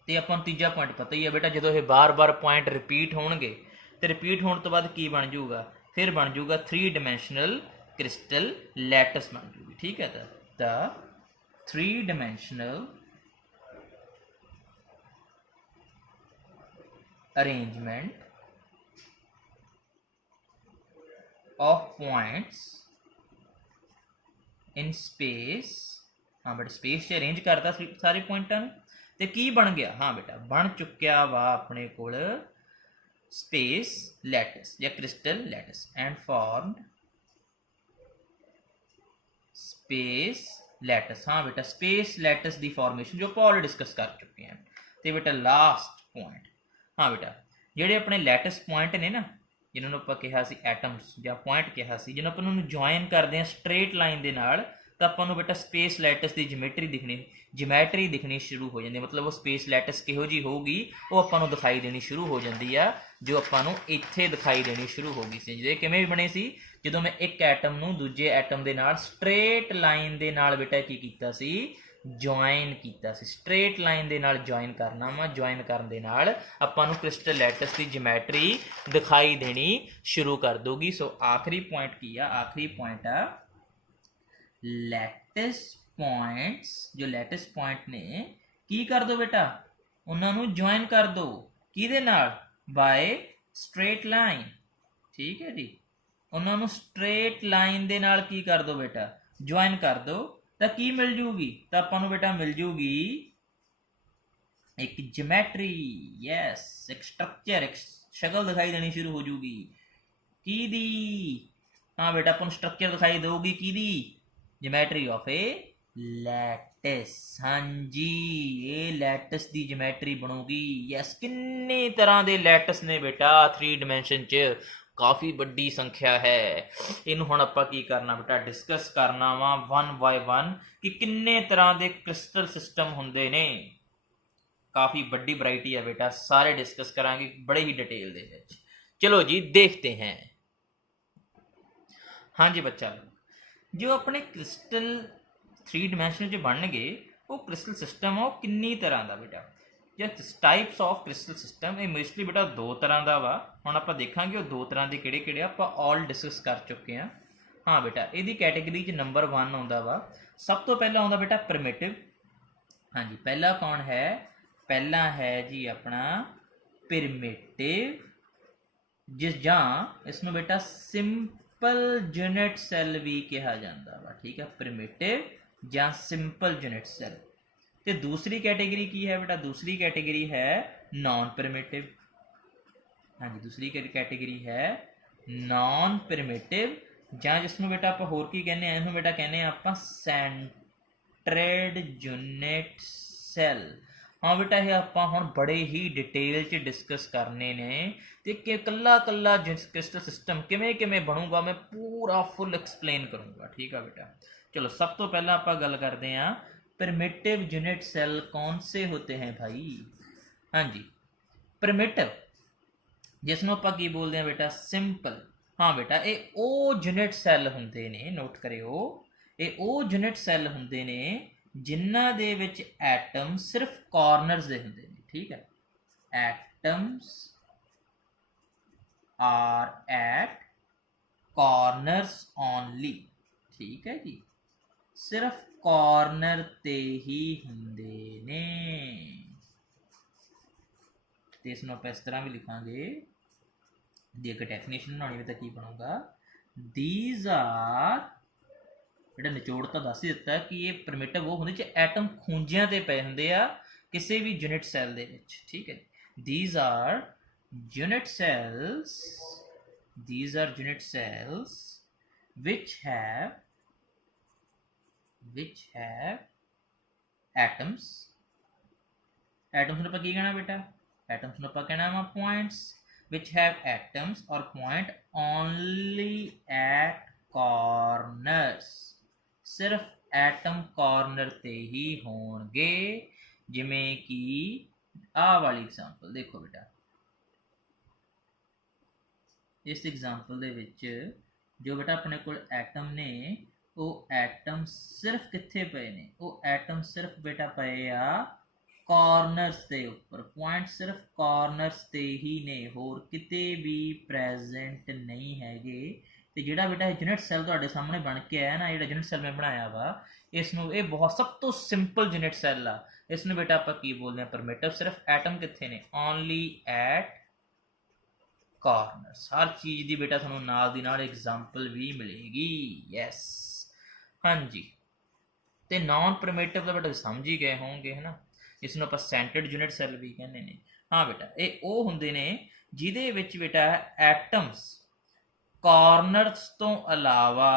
ਤੇ ਆਪਾਂ ਨੂੰ ਤੀਜਾ ਪੁਆਇੰਟ ਪਤਾ ਹੀ ਹੈ ਬੇਟਾ, ਜਦੋਂ ਇਹ ਬਾਰ-ਬਾਰ ਪੁਆਇੰਟ ਰਿਪੀਟ ਹੋਣਗੇ ਤੇ ਰਿਪੀਟ ਹੋਣ ਤੋਂ ਬਾਅਦ ਕੀ ਬਣ ਜਾਊਗਾ? ਫਿਰ ਬਣ ਜਾਊਗਾ 3 ਡਾਇਮੈਂਸ਼ਨਲ ਕ੍ਰਿਸਟਲ ਲੈਟਿਸ ਬਣ ਜੂਗੀ। ਠੀਕ ਹੈ, ਤਾਂ 3 dimensional arrangement of points in space, हाँ बेटा स्पेस 'ਚ अरेंज करता सारे पॉइंटां ਨੂੰ ਤੇ ਕੀ ਬਣ ਗਿਆ? हाँ बेटा बन चुक्या वा अपने कोल स्पेस लैटिस या crystal lattice and formed space lattice. हाँ बेटा स्पेस लैटिस की फॉर्मेशन जो आप ऑलरेडी डिस्कस कर चुके हैं। तो बेटा लास्ट पॉइंट, हाँ बेटा ਜਿਹੜੇ ਆਪਣੇ ਲੈਟਿਸ ਪੁਆਇੰਟ ਨੇ ਨਾ, ਜਿਨ੍ਹਾਂ ਨੂੰ ਆਪਾਂ ਕਿਹਾ ਸੀ ਐਟਮਸ ਜਾਂ ਪੁਆਇੰਟ ਕਿਹਾ ਸੀ, ਜਦੋਂ ਆਪਾਂ ਉਹਨੂੰ ਜੁਆਇਨ ਕਰਦੇ ਹਾਂ ਸਟ੍ਰੇਟ ਲਾਈਨ ਦੇ ਨਾਲ, ਤਾਂ ਆਪਾਂ ਨੂੰ ਬੇਟਾ ਸਪੇਸ ਲੈਟਿਸ ਦੀ ਜਿਮੈਟਰੀ ਦਿਖਣੀ ਸ਼ੁਰੂ ਹੋ ਜਾਂਦੀ। ਮਤਲਬ ਉਹ ਸਪੇਸ ਲੈਟਿਸ ਕਿਹੋ ਜਿਹੀ ਹੋਊਗੀ, ਉਹ ਆਪਾਂ ਨੂੰ ਦਿਖਾਈ ਦੇਣੀ ਸ਼ੁਰੂ ਹੋ ਜਾਂਦੀ ਆ, ਜੋ ਆਪਾਂ ਨੂੰ ਇੱਥੇ ਦਿਖਾਈ ਦੇਣੀ ਸ਼ੁਰੂ ਹੋ ਗਈ ਸੀ। ਜਿਹੜੇ ਕਿਵੇਂ ਵੀ ਬਣੇ ਸੀ, ਜਦੋਂ ਮੈਂ ਇੱਕ ਐਟਮ ਨੂੰ ਦੂਜੇ ਐਟਮ ਦੇ ਨਾਲ ਸਟ੍ਰੇਟ ਲਾਈਨ ਦੇ ਨਾਲ ਬੇਟਾ ਕੀ ਕੀਤਾ ਸੀ? ਜੁਆਇਨ ਕੀਤਾ ਸੀ। ਸਟ੍ਰੇਟ ਲਾਈਨ ਦੇ ਨਾਲ ਜੁਆਇਨ ਕਰਨਾ ਵਾ, ਜੁਆਇਨ ਕਰਨ ਦੇ ਨਾਲ ਆਪਾਂ ਨੂੰ ਕ੍ਰਿਸਟਲ ਲੈਟਿਸ ਦੀ ਜਿਮੈਟਰੀ ਦਿਖਾਈ ਦੇਣੀ ਸ਼ੁਰੂ ਕਰ ਦੂਗੀ। ਸੋ ਆਖਰੀ ਪੁਆਇੰਟ ਕੀ ਆ? ਆਖਰੀ ਪੁਆਇੰਟ ਆ ਲੈਟਿਸ ਪੁਆਇੰਟਸ। ਜੋ ਲੈਟਿਸ ਪੁਆਇੰਟ ਨੇ ਕੀ ਕਰ ਦੋ ਬੇਟਾ? ਉਹਨਾਂ ਨੂੰ ਜੁਆਇਨ ਕਰ ਦੋ। ਕਿਹਦੇ ਨਾਲ? By straight line. ਠੀਕ ਹੈ ਜੀ, ਉਹਨਾਂ ਨੂੰ ਸਟ੍ਰੇਟ ਲਾਈਨ ਦੇ ਨਾਲ ਕੀ ਕਰ ਦੋ ਬੇਟਾ? ਜੁਆਇਨ ਕਰ ਦੋ। ਤਾਂ ਕੀ ਮਿਲ ਜੂਗੀ? ਤਾਂ ਆਪਾਂ ਨੂੰ ਬੇਟਾ ਮਿਲ ਜੂਗੀ ਇੱਕ ਜਿਮੈਟਰੀ। ਯੈਸ, ਇੱਕ ਸਟਰਕਚਰ, ਇੱਕ ਸ਼ਕਲ ਦਿਖਾਈ ਦੇਣੀ ਸ਼ੁਰੂ ਹੋ ਜੂਗੀ। ਕਿਹਦੀ? हाँ बेटा अपन स्ट्रक्चर दिखाई दोगी की जिमेट्री ऑफ ए लैटिस। हाँ जी, ये लैटिस दी जिमेट्री बनूगी। यस, किन्ने तरह दे लैटिस ने बेटा 3 डिमेंशन च, काफ़ी बड़ी संख्या है। इनू हुण आपां की करना बेटा? डिस्कस करना वा वन बाय वन कि किन्ने तरह दे क्रिस्टल सिस्टम हुंदे ने। काफ़ी बड़ी वैरायटी है बेटा, सारे डिस्कस करांगे बड़े ही डिटेल दे विच। चलो जी देखते हैं। हाँ जी बच्चा, जो अपने क्रिस्टल 3 डिमेंशन जो बन गए वो क्रिस्टल सिस्टम है, वो किन्नी तरह का बेटा? जो टाइप्स ऑफ क्रिस्टल सिस्टम ये मोस्टली बेटा 2 तरह का वा। हुण आपां देखांगे वो 2 तरह के किहड़े-किहड़े आपां ऑल डिस्कस कर चुके हैं। हाँ बेटा, इहदी कैटेगरी च नंबर 1 आउंदा वा। सब तो पहला आउंदा बेटा प्रिमिटिव। हाँ जी, पहला कौन है? पहला है जी अपना प्रिमिटिव, जिस जां इसनूं बेटा सिंपल यूनिट सैल भी कहा जाता वा। ठीक है, प्रिमिटिव या सिंपल यूनिट सैल। तो दूसरी कैटेगरी की है बेटा? दूसरी कैटेगरी है नॉन प्रिमिटिव। हाँ जी, दूसरी कैटेगरी है नॉन प्रिमिटिव, या जिसनों बेटा आप होर की कहने, इन्हों बेटा कहने आप सेंट्रेड यूनिट सैल। हाँ बेटा, ये आप हुण बड़े ही डिटेल च डिस्कस करने ने, ते कि कल्ला कल्ला क्रिस्टल सिस्टम किवें किवें बनूगा मैं पूरा फुल एक्सप्लेन करूँगा। ठीक है बेटा, चलो सब तो पहला आप गल करते हैं प्रिमिटिव यूनिट सैल कौन से होते हैं भाई? हाँ जी, प्रिमिटिव जिसनों आप की बोलते हैं बेटा सिंपल। हाँ बेटा, ये ओ यूनिट सैल हुंदे ने, नोट करियो, ये ओ यूनिट सैल हुंदे ने जिन्हां दे विच एटम सिर्फ कॉर्नर्स दे हुंदे ने। ठीक है, atoms are at corners only. ठीक है जी, सिर्फ कॉर्नर ते ही हुंदे ने। ते इसनूं आपां इस तरह भी लिखांगे, दी अगर डेफिनेशन बनानी है तो की बनूगा? दीज आर, बेटा निचोड़ तो दस ही दिता कि ये प्रिमिटिव वो होंदे एटम खूंजियां ते पए हुंदे आ किसी भी यूनिट सैल दे विच। ठीक है, these are unit cells, these are unit cells which have atoms atoms ਨੂੰ ਆਪਾਂ ਕੀ ਕਹਿਣਾ ਬੇਟਾ एटम्स ਨੂੰ ਆਪਾਂ ਕਹਿਣਾ ਵਾ points which have atoms or point only at corners सिर्फ एटम कॉर्नर ते ही होणगे जिमें कि आ वाली एग्जांपल देखो बेटा इस एग्जांपल दे विच जो बेटा अपने कोल एटम ने वो एटम सिर्फ कित्थे पे ने वो एटम सिर्फ बेटा पे आ कॉर्नर्स के उपर पॉइंट सिर्फ कॉर्नर्स ते ही ने होर किते भी प्रेजेंट नहीं हैगे तो जिहड़ा बेटा यूनिट सैल तुहाडे सामने बन के आया ना जिहड़ा यूनिट सैल मैं बनाया वा इसनूं ये बहुत सब तो सिंपल यूनिट सैल आ इसनूं बेटा आपां की बोलदे हां परमिटिव सिर्फ एटम कित्थे ने ओनली एट कॉर्नर्स हर चीज़ की बेटा तुहानूं नाल दी नाल एग्जांपल भी मिलेगी यस हाँ जी तो नॉन परमिटिव का बेटा समझ ही गए होंगे है ना इसनूं आपां सेंटर्ड यूनिट सैल भी कहते हैं हाँ बेटा ये वो हुंदे ने जिहदे विच बेटा एटम्स कॉर्नर्स तो अलावा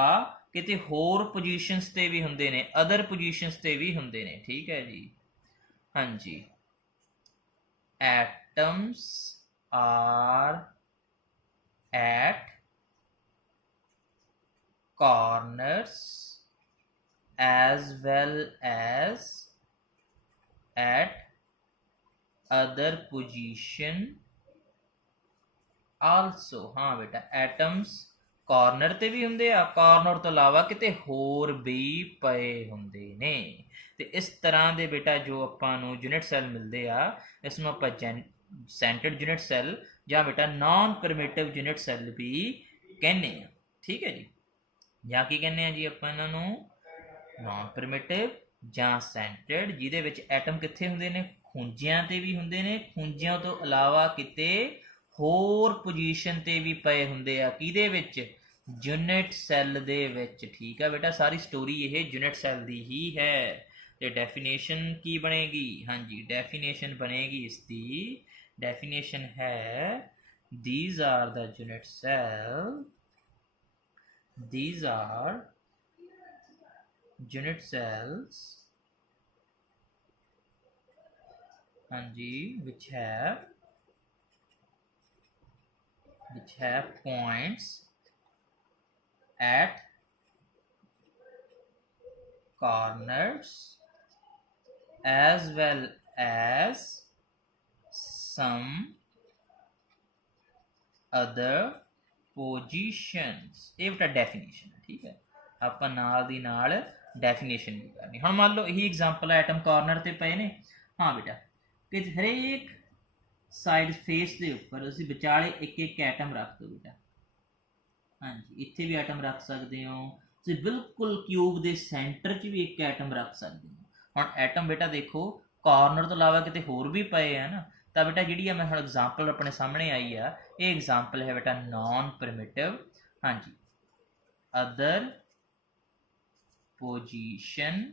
किते होर पोजीशनस ते भी हुंदे ने अदर पोजीशनस ते भी हुंदे ने ठीक है जी हाँ जी atoms are at corners as well as at other position also हाँ बेटा एटम्स कॉर्नर ते भी हुंदे आ कॉर्नर तो अलावा किते होर भी पए हुंदे ने ते इस तरह दे बेटा जो आपां नूं यूनिट सैल मिलदे आ इसनूं आपां सेंटर्ड यूनिट सैल या बेटा नॉन परमिटिव यूनिट सैल भी कहने ठीक है जी या की कहने जी आपां इन्हां नूं नॉन परमिटिव ਜਾਂ ਸੈਂਟਰਡ ਜਿਹਦੇ ਵਿੱਚ ਐਟਮ ਕਿੱਥੇ ਹੁੰਦੇ ਨੇ ਖੂੰਜਿਆਂ ਤੇ ਵੀ ਹੁੰਦੇ ਨੇ ਖੂੰਜਿਆਂ ਤੋਂ ਇਲਾਵਾ ਕਿਤੇ ਹੋਰ ਪੋਜੀਸ਼ਨ ਤੇ ਵੀ ਪਏ ਹੁੰਦੇ ਆ ਕਿਹਦੇ ਵਿੱਚ ਯੂਨਿਟ ਸੈੱਲ ਦੇ ਵਿੱਚ ਠੀਕ ਆ ਬੇਟਾ ਸਾਰੀ ਸਟੋਰੀ ਇਹ ਯੂਨਿਟ ਸੈੱਲ ਦੀ ਹੀ ਹੈ ਤੇ ਡੈਫੀਨੇਸ਼ਨ ਕੀ ਬਣੇਗੀ ਹਾਂਜੀ ਡੈਫੀਨੇਸ਼ਨ ਬਣੇਗੀ ਇਸ ਦੀ ਡੈਫੀਨੇਸ਼ਨ ਹੈ these are the unit cell these are unit cells ਹਾਂਜੀ which have points at corners as well as some other positions ਇਹ ਬੇਟਾ ਡੈਫੀਨੇਸ਼ਨ ਹੈ ਠੀਕ ਹੈ ਆਪਾਂ ਨਾਲ ਦੀ ਨਾਲ ਡੈਫੀਨੇਸ਼ਨ ਵੀ ਕਰਨੀ ਹੁਣ ਮੰਨ ਲਓ ਇਹੀ ਐਗਜ਼ਾਮਪਲ ਐਟਮ ਕਾਰਨਰ ਤੇ ਪਏ ਨੇ हाँ बेटा कि हरेक साइड फेस के उपर असीं विचाले एक एक एटम रख दो बेटा हाँ जी इत्थे भी एटम रख सकते हो तुसीं बिल्कुल क्यूब के सेंटर च भी एक एटम रख सकते हो हुण एटम बेटा देखो कॉर्नर तो इलावा किते होर भी पए है ना तो बेटा जिहड़ी मैं हुण एग्जाम्पल अपने सामने आई आ ये एग्जाम्पल है बेटा नॉन परमिटिव हाँ जी अदर पोजीशन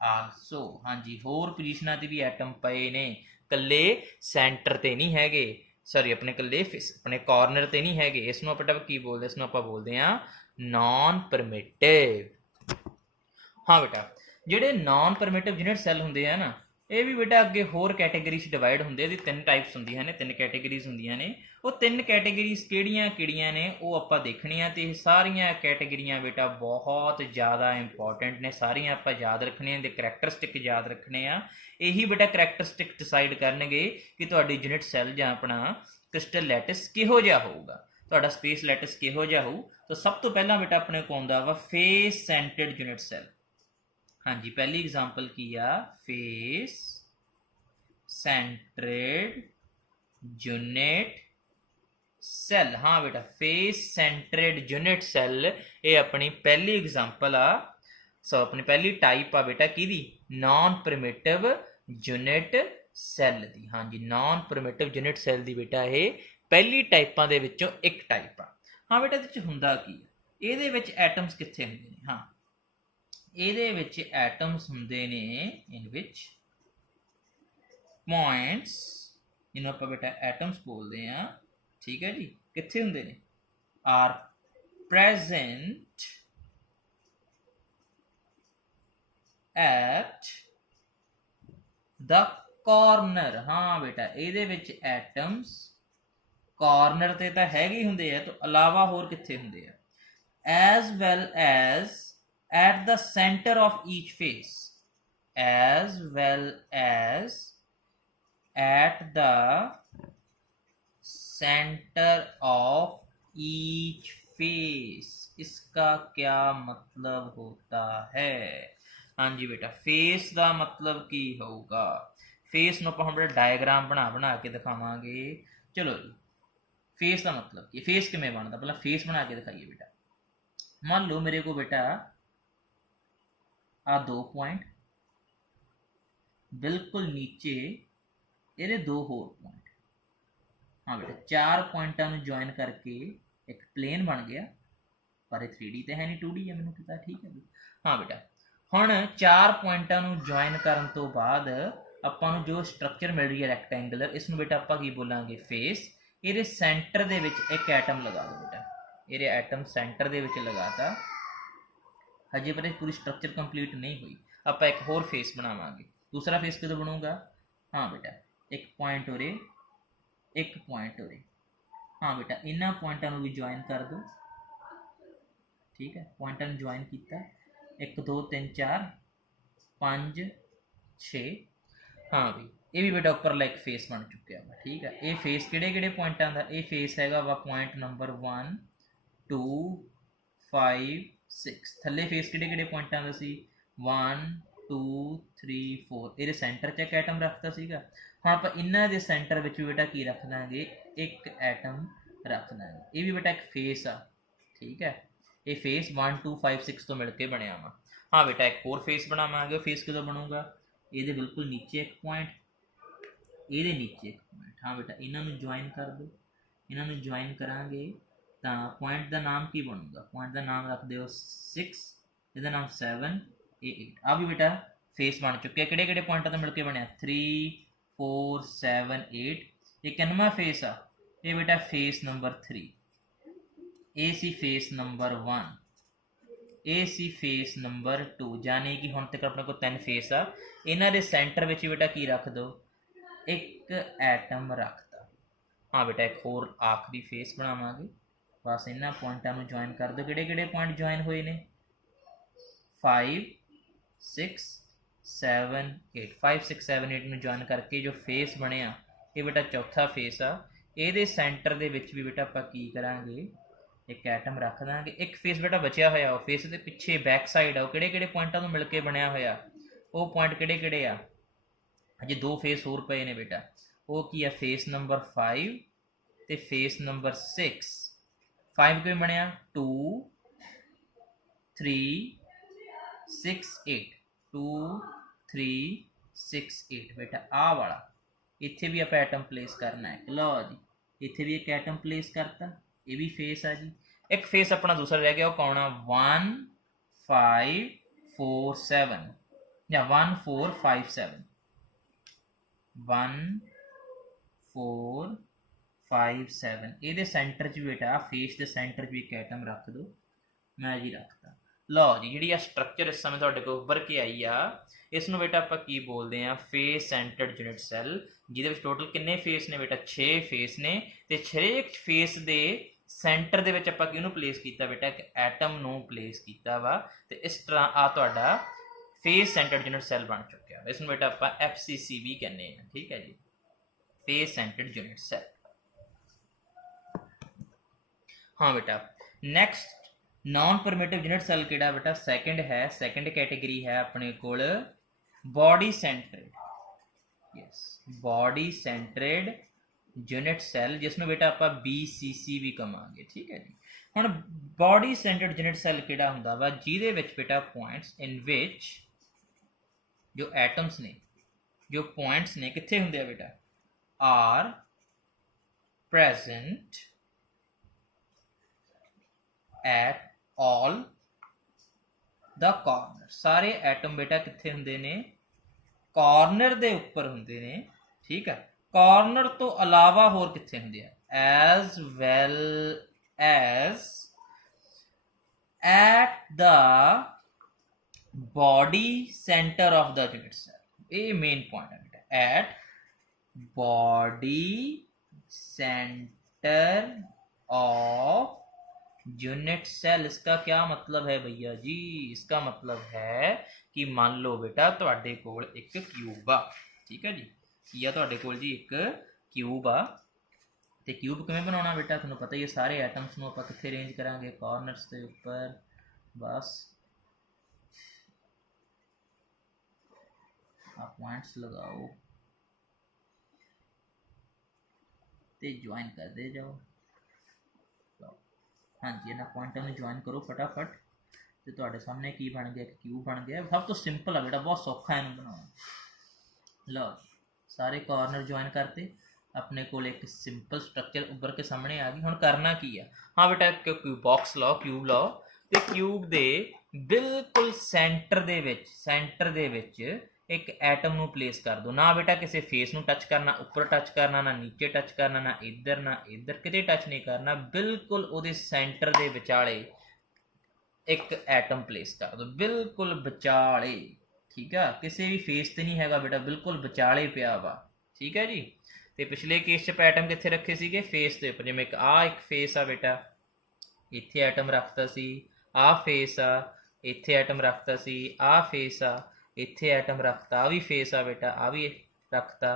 आलसो हाँ जी होर पोजीशनां ते भी एटम पए ने कल्ले सेंटर ते नहीं हैगे सॉरी अपने कल्ले अपने कॉर्नर ते नहीं हैगे इसनूं बेटा की बोलदे इसनूं आपां बोलदे आ नॉन परमिटिव हाँ बेटा जिहड़े नॉन परमिटिव यूनिट सैल हुंदे आ ना ये भी बेटा अगे होर कैटेगरी डिवाइड होंदे इहदी तीन टाइप्स हुंदियां ने तीन कैटेगरीज हुंदियां ने वो तीन कैटेगरीज किहड़ियां ने वो आपां देखणियां ते सारियां कैटेगरियां बेटा बहुत ज़्यादा इंपॉर्टेंट ने सारियां आपां याद रखणियां दे करैक्टरिस्टिक याद रखने आ यही बेटा करैक्टरिस्टिक डिसाइड करनगे कि तुहाडी यूनिट सैल जां अपना क्रिस्टल लैटिस किहो जिहा होऊगा तुहाडा स्पेस लैटिस किहो जिहा होऊ तो सब तो पहला बेटा अपने को आउंदा वा फेस सेंटर्ड यूनिट सैल हाँ जी पहली एग्जाम्पल की आ फेस सेंटर्ड यूनिट सैल हाँ बेटा फेस सेंटर्ड यूनिट सैल ये अपनी पहली एग्जाम्पल आ सो अपनी पहली टाइप आ बेटा की नॉन परमिटिव यूनिट सैल दी हाँ जी नॉन परमिटिव यूनिट सैल दी बेटा ये पहली टाइपों के विचों एक टाइप आ हाँ बेटा इहदे हुंदा की इहदे विच एटम्स कित्थे हुंदे ने हाँ ਇਹਦੇ ਵਿੱਚ ਐਟਮਸ ਹੁੰਦੇ ਨੇ ਇਨ ਵਿੱਚ ਪੁਆਇੰਟਸ ਜਿਹਨੂੰ ਆਪਾਂ ਬੇਟਾ ਐਟਮਸ ਬੋਲਦੇ ਆ ਠੀਕ ਹੈ ਜੀ ਕਿੱਥੇ ਹੁੰਦੇ ਨੇ are present at the corner, हाँ बेटा ਇਹਦੇ ਵਿੱਚ ਐਟम्स कॉर्नर ਤੇ ਤਾਂ ਹੈਗੇ ਹੀ ਹੁੰਦੇ ਆ, ਤੋਂ ਇਲਾਵਾ ਹੋਰ ਕਿੱਥੇ ਹੁੰਦੇ ਆ? as well as at the center of each face, as well as at the center of each face। इसका क्या मतलब होता है? हाँ जी बेटा, फेस का मतलब की होगा? फेस ਨੂੰ ਆਪਾਂ ਹੁਣ ਬੜਾ ਡਾਇਗਰਾਮ ਬਣਾ ਕੇ ਦਿਖਾਵਾਂਗੇ। ਚਲੋ ਜੀ, फेस का मतलब की, फेस किमें बनता, पहला फेस बना के दिखाइए बेटा। मान लो मेरे को बेटा आ 2 पॉइंट, बिल्कुल नीचे ये 2 होर पॉइंट, हाँ बेटा 4 पॉइंटा ज्वाइन करके एक प्लेन बन गया, पर 3D तो है नहीं 2D है, मैंने पता, ठीक है। हाँ बेटा, ਹੁਣ 4 ਪੁਆਇੰਟਾਂ ਨੂੰ ਜੁਆਇਨ ਕਰਨ ਤੋਂ ਬਾਅਦ ਆਪਾਂ ਨੂੰ ਜੋ ਸਟਰਕਚਰ ਮਿਲ ਰਹੀ ਹੈ ਰੈਕਟੈਂਗੂਲਰ, ਇਸ ਨੂੰ ਬੇਟਾ ਆਪਾਂ ਕੀ ਬੋਲਾਂਗੇ? ਫੇਸ। ਇਹਦੇ ਸੈਂਟਰ ਦੇ ਵਿੱਚ ਇੱਕ ਐਟਮ ਲਗਾ ਦਿਓ ਬੇਟਾ, ਇਹਦੇ ਐਟਮ ਸੈਂਟਰ ਦੇ ਵਿੱਚ ਲਗਾਤਾ। ਹਜੇ ਪਰ ਪੂਰੀ ਸਟਰਕਚਰ ਕੰਪਲੀਟ ਨਹੀਂ ਹੋਈ, ਆਪਾਂ ਇੱਕ ਹੋਰ ਫੇਸ ਬਣਾਵਾਂਗੇ। ਦੂਸਰਾ ਫੇਸ ਕਦੋਂ ਬਣੂਗਾ? हाँ बेटा, एक पॉइंट उरे, एक पॉइंट उरे, हाँ बेटा इन्होंने पॉइंटा भी ज्वाइन कर दो, ठीक है। पॉइंटा ज्वाइन किया, 1 2 3 4 5 6, हाँ भी ये भी बेटा उपर लाइक फेस बन चुका वा, ठीक है। ये फेस किहड़े पॉइंटा का? ये फेस हैगा वा पॉइंट नंबर 1 2 5 6। थले फेस किहड़े पॉइंटा का सी? 1 2 3 4। ये सेंटर च एक एटम रखता सीगा। हुण आपां इन्हां दे सेंटर विच बेटा की रख देंगे? एक एटम रख देंगे। ये भी बेटा एक फेस आ, ठीक है। ये फेस 1 2 5 6 तो मिल के बनिया वा। हाँ बेटा एक होर फेस बनावांगे। फेस कदों बनूगा? ये बिल्कुल नीचे एक पॉइंट, ये नीचे एक पॉइंट, हाँ बेटा इन्हों ज्वाइन कर दो। इन्हों ज्वाइन करांगे तो पॉइंट का नाम की बनूगा? पॉइंट का नाम रख दो 6, इसका नाम 7 ये 8। आ भी बेटा फेस बन चुके। किहड़े पॉइंटा तो मिलकर बनया? 3 4 7 8। ये किनवा फेस आ? ये बेटा फेस नंबर 3। ये सी फेस नंबर 1, ये सी फेस नंबर 2। यानी कि हुण तक अपने को 3 फेस आ। इन्हां दे सेंटर विच बेटा की रख दो? एक एटम रखता। हाँ बेटा एक होर आखिरी फेस बनावांगे। बस इन्हां पॉइंटा नूं ज्वाइन कर दो। किहड़े पॉइंट ज्वाइन होए ने? 5 6 7 8। 5 6 7 8 में ज्वाइन करके जो फेस बनया ये बेटा चौथा फेस आ। ये सेंटर दे विच भी बेटा आपां की करांगे? एक एटम रख देंगे। एक फेस बेटा बचिया होया, फेस के पिछे बैक साइड आ, किहड़े पॉइंटा तो मिल के बनया होया? वो पॉइंट किहड़े आ? अजे 2 फेस होर पे ने बेटा। वो की है? फेस नंबर 5 ते फेस नंबर 6। 5 क्यों बनया? 2 3 6 8, 2 3 6 8 बेटा आ वाला। इत्थे भी आप एटम प्लेस करना है। लो जी इत्थे भी एक एटम प्लेस करता, ये भी फेस आ जी। एक फेस अपना दूसरा रह गया, वो कौन आ? 1 5 4 7 या 1 4 5 7। 1 4 5 7 ये सेंटर च बेटा फेस के सेंटर च एक एटम रख दो। मैं जी रखता। लो जी जी स्ट्रक्चर इस समय तुहाडे कोल उभर के आई आ, इसनूं बेटा आपां की बोलते हैं? Face centred unit cell. जिहदे विच टोटल किन्ने फेस ने बेटा? 6 फेस ने। ते 6 फेस दे सेंटर दे विच आपां किहनूं प्लेस कीता बेटा? एक एटम नूं प्लेस कीता वा। ते इस तरह आ तुहाडा फेस सेंटर्ड यूनिट सैल बन चुकिया। इसनूं बेटा आपां FCC भी कहने हैं, ठीक है जी, फेस सेंटर्ड यूनिट सैल। हाँ बेटा next non primitive unit cell किहड़ा बेटा? सैकेंड है, सैकेंड कैटेगरी है अपने कोल body centred. Yes body centred unit cell, जिसमें बेटा आप BCC भी कमांगे, ठीक है जी। हुण बॉडी सेंटर्ड यूनिट सैल किहड़ा हुंदा वा? जिहदे विच बेटा पॉइंट्स इन विच जो एटम्स ने, जो पॉइंट्स ने कित्थे हुंदे आ बेटा? Are present at all the corner. सारे एटम बेटा कित्थे हुंदे ने? कॉर्नर दे उपर हुंदे ने, ठीक है। कॉर्नर तो अलावा होर कित्थे हुंदे आ? As well as at the body centre of the unit cell. ये मेन पॉइंट है बेटा। at body center of unit cell. इसका क्या मतलब है भैया जी? इसका मतलब है कि मान लो बेटा ਤੁਹਾਡੇ ਕੋਲ ਇੱਕ ਕਿਊਬ ਆ, ਠੀਕ ਹੈ ਜੀ, ਕੀ ਆ ਤੁਹਾਡੇ ਕੋਲ ਜੀ? ਇੱਕ ਕਿਊਬ ਆ। ਤੇ ਕਿਊਬ ਕਿਵੇਂ ਬਣਾਉਣਾ ਬੇਟਾ? ਤੁਹਾਨੂੰ ਪਤਾ ਹੀ ਹੈ, ਸਾਰੇ ਐਟਮਸ ਨੂੰ ਆਪਾਂ ਕਿੱਥੇ ਅਰੇਂਜ ਕਰਾਂਗੇ? ਕਾਰਨਰਸ ਦੇ ਉੱਪਰ। ਬਸ आप पॉइंट्स लगाओ ते ज्वाइन कर दे जाओ। हाँ जी, इन्होंने पॉइंटा में ज्वाइन करो फटाफट। तो ਤੁਹਾਡੇ सामने की बन गया? क्यूब बन गया। सब तो सिंपल है बेटा, बहुत सौखा है इन्हें बनाना। लो सारे कॉर्नर ज्वाइन करते, अपने को एक सिंपल स्ट्रक्चर उभर के सामने आ गई। हुण करना की है? हाँ बेटा, क्यूब बॉक्स लाओ, क्यूब लाओ, तो क्यूब के बिल्कुल सेंटर दे विच एक एटम नूं प्लेस कर दो। ना बेटा किसी फेस नूं टच करना, उपर टच करना, ना नीचे टच करना, ना इधर किते टच नहीं करना। बिल्कुल उहदे सेंटर दे विचाले एक एटम प्लेस कर दो, बिल्कुल विचाले, ठीक है? किसी भी फेस ते नहीं हैगा बेटा, बिल्कुल विचाले पिया वा, ठीक है जी। तो पिछले केस च एटम कित्थे रखे सीगे? फेस के उपर। जिवें एक फेस आ बेटा, इत्थे एटम रखता सी, आ फेस आ, इत्थे एटम रखता सी, आ फेस आ, इत्थे एटम रखता, आ भी फेस आ बेटा, आ भी रखता,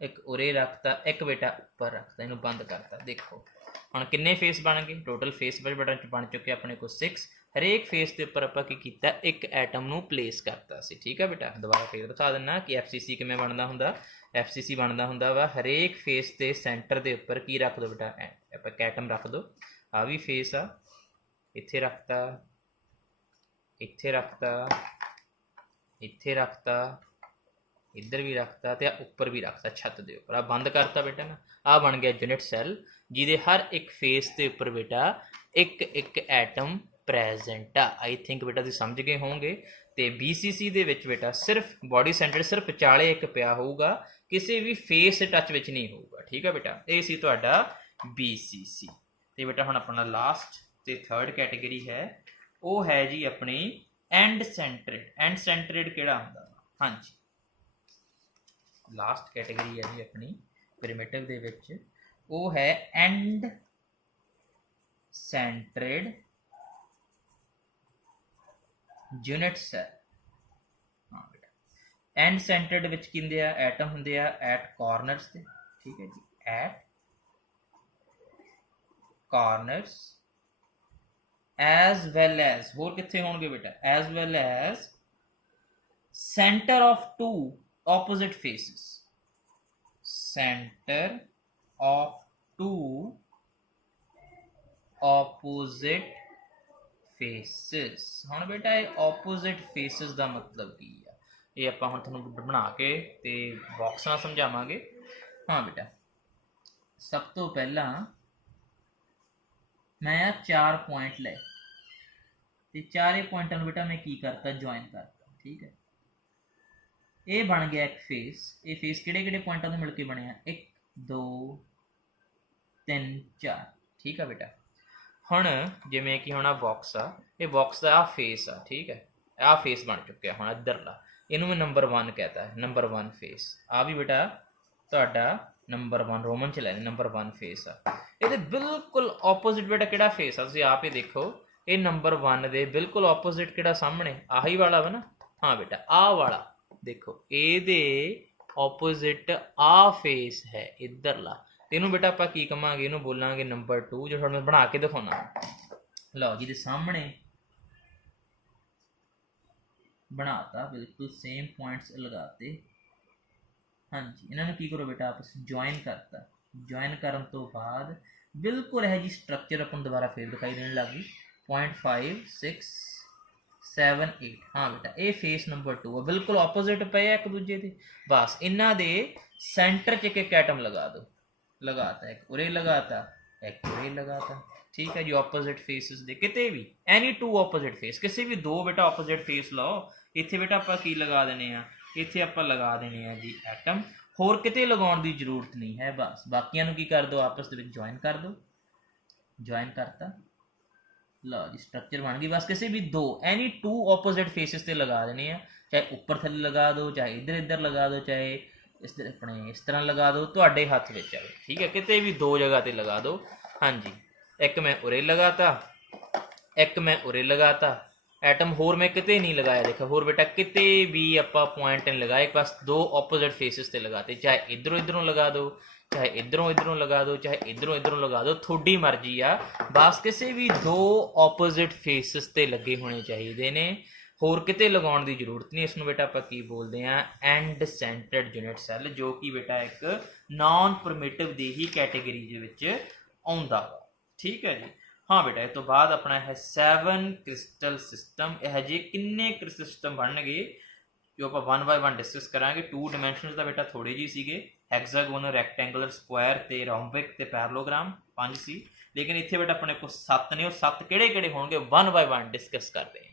एक उरे रखता, एक बेटा उपर रखता, इनू बंद करता। देखो हुण किन्ने फेस बन गए? टोटल फेस बेटा बन चुके अपने को 6। हरेक फेस के उपर आपां की कीता? एक एटम नू प्लेस करता सी, ठीक है बेटा। दोबारा फिर दिखा दिना कि FCC किवें बनदा हुंदा। FCC बनदा हुंदा वा हरेक फेस के सेंटर के उपर की रख दो बेटा? एक एटम रख दो। आ भी फेस आ, इत्थे रखता, इत्थे रखता, इत्थे रखता, इधर भी रखता, तो उपर भी रखता छत के उपर। आ बंद करता बेटा ना। आ बन गया यूनिट सैल, जिहदे हर एक फेस के उपर बेटा एक एक एटम प्रेजेंट आ। आई थिंक बेटा तुसीं समझ गए होंगे। तो BCC दे विच बेटा सिर्फ बॉडी सेंटर सिर्फ विचाले एक पिया होऊगा, किसी भी फेस टच विच नहीं होऊगा, ठीक है बेटा। ये सी तुहाडा BCC। तो बेटा हुण अपना लास्ट ते थर्ड कैटेगरी है, वो है जी अपनी एंड सेंटरेड। एंड सेंटरेड किहड़ा हुंदा? हाँ जी, लास्ट कैटेगरी है जी अपनी प्रिमिटिव दे विच, वो है एंड सेंटरेड यूनिट सैल। हाँ बेटा, एंड सेंटरेड विच की हुंदे आ? एटम हुंदे आ एट कॉर्नर्स ते, ठीक है जी, at corners as well as, होर कित्थे होणगे बेटा? as well as center of two opposite faces, center of two opposite faces। हुण बेटा ये opposite faces का मतलब की है? ये आपां हुण तुहानूं बना के ते बॉक्स नाल समझावांगे। हाँ बेटा, सब तो पहला मैं 4 पॉइंट ले, ते चारे पॉइंटा बेटा मैं की करता? ज्वाइन करता, ठीक है। ये बन गया एक फेस। ये फेस किहड़े किहड़े पॉइंटा तो मिलकर बनया? 1 2 3 4, ठीक है बेटा। हुण जिवें कि हुण आ बॉक्स आ, ये बॉक्स का आ फेस आ, ठीक है, आ फेस बन चुका है। हुण इधरला इनू मैं नंबर 1 कहता है, नंबर 1 फेस। आ भी बेटा तुहाडा नंबर 1 रोमन च लैने, नंबर 1 फेस आ। ये बिल्कुल ऑपोजिट बेटा किहड़ा फेस आ? तुसीं आप ही देखो, ये नंबर 1 दे बिल्कुल ऑपोजिट किहड़ा सामने? आही वाला वा ना। हाँ बेटा, आ वाला देखो, ये ऑपोजिट आ फेस है इधरला। इनू बेटा आपां की कहांगे? इनू बोलांगे नंबर 2, जो मैं बना के दिखाउणा। लो जी, सामने बनाता, बिल्कुल सेम पॉइंट्स लगाते। हाँ जी, इन्होंने की करो बेटा आपस ज्वाइन करता। ज्वाइन करन तो बाद बिल्कुल है जी स्ट्रक्चर अपन दोबारा फिर दिखाई देने लगी। 0.5 6 7 8। हाँ बेटा, ये फेस नंबर 2 है, बिल्कुल ऑपोजिट पे एक दूजे के। बस इन्हों दे सेंटर च एक एटम लगा दो। लगाता, एक उरे लगाता, एक उरे लगाता, ठीक है जी। ऑपोजिट फेसिस दे किते भी एनी 2 ऑपोजिट फेस, किसी भी 2 बेटा ऑपोजिट फेस लाओ। इत्थे बेटा आपां की लगा देने आ? इत्थे आपां लगा देने आ जी एटम। होर किते लगाउण दी जरूरत नहीं है। बस बाकियां नूं की कर दो? आपस दे विच ज्वाइन कर दो। ज्वाइन करता, लो जी स्ट्रक्चर बन गई। बस किसी भी 2 एनी 2 ऑपोजिट फेसिस ते लगा देने हैं, चाहे ऊपर थल्ले लगा दो, चाहे इधर इधर लगा दो, चाहे इस तरह अपने इस तरह लगा दो, तुहाडे हत्थ विच आवे, ठीक है, किते भी दो जगह ते लगा दो। हाँ जी, एक मैं उरे लगाता, एक मैं उरे लगाता, एटम होर मैं किते नहीं लगाया, देखो होर बेटा किते भी आपां पॉइंट नहीं लगाए, बस दो ऑपोजिट फेसिस ते लगाते, चाहे इधरों इधरों लगा दो, चाहे इधरों इधरों लगा दो, चाहे इधरों इधरों लगा दो, थोड़ी मर्जी आ, बस किसी भी दो ऑपोजिट फेसिस ते लगे होने चाहिए ने, होर किते लगाउण दी जरूरत नहीं। इसनूं बेटा आपां की बोलदे आ, एंड सेंटर्ड यूनिट सैल, जो कि बेटा एक नॉन परमिटिव दी ही कैटेगरी दे विच आउंदा वा, ठीक है जी। हाँ बेटा, इस तो बाद अपना है 7 क्रिस्टल सिस्टम। यह जे किन्ने क्रिस्टल सिस्टम बनणगे जो आप 1 बाय 1 डिस्कस करांगे। 2 डिमेंशनस का बेटा थोड़े जी सीगे, हैक्सागोनल, रैक्टेंगुलर, स्क्वायर ते रोम्बिक ते पैरेललोग्राम 5 सी, लेकिन इत्थे बेटा अपने को 7 ने, और 7 किहड़े किहड़े होणगे 1 बाय 1 डिस्कस करते हैं।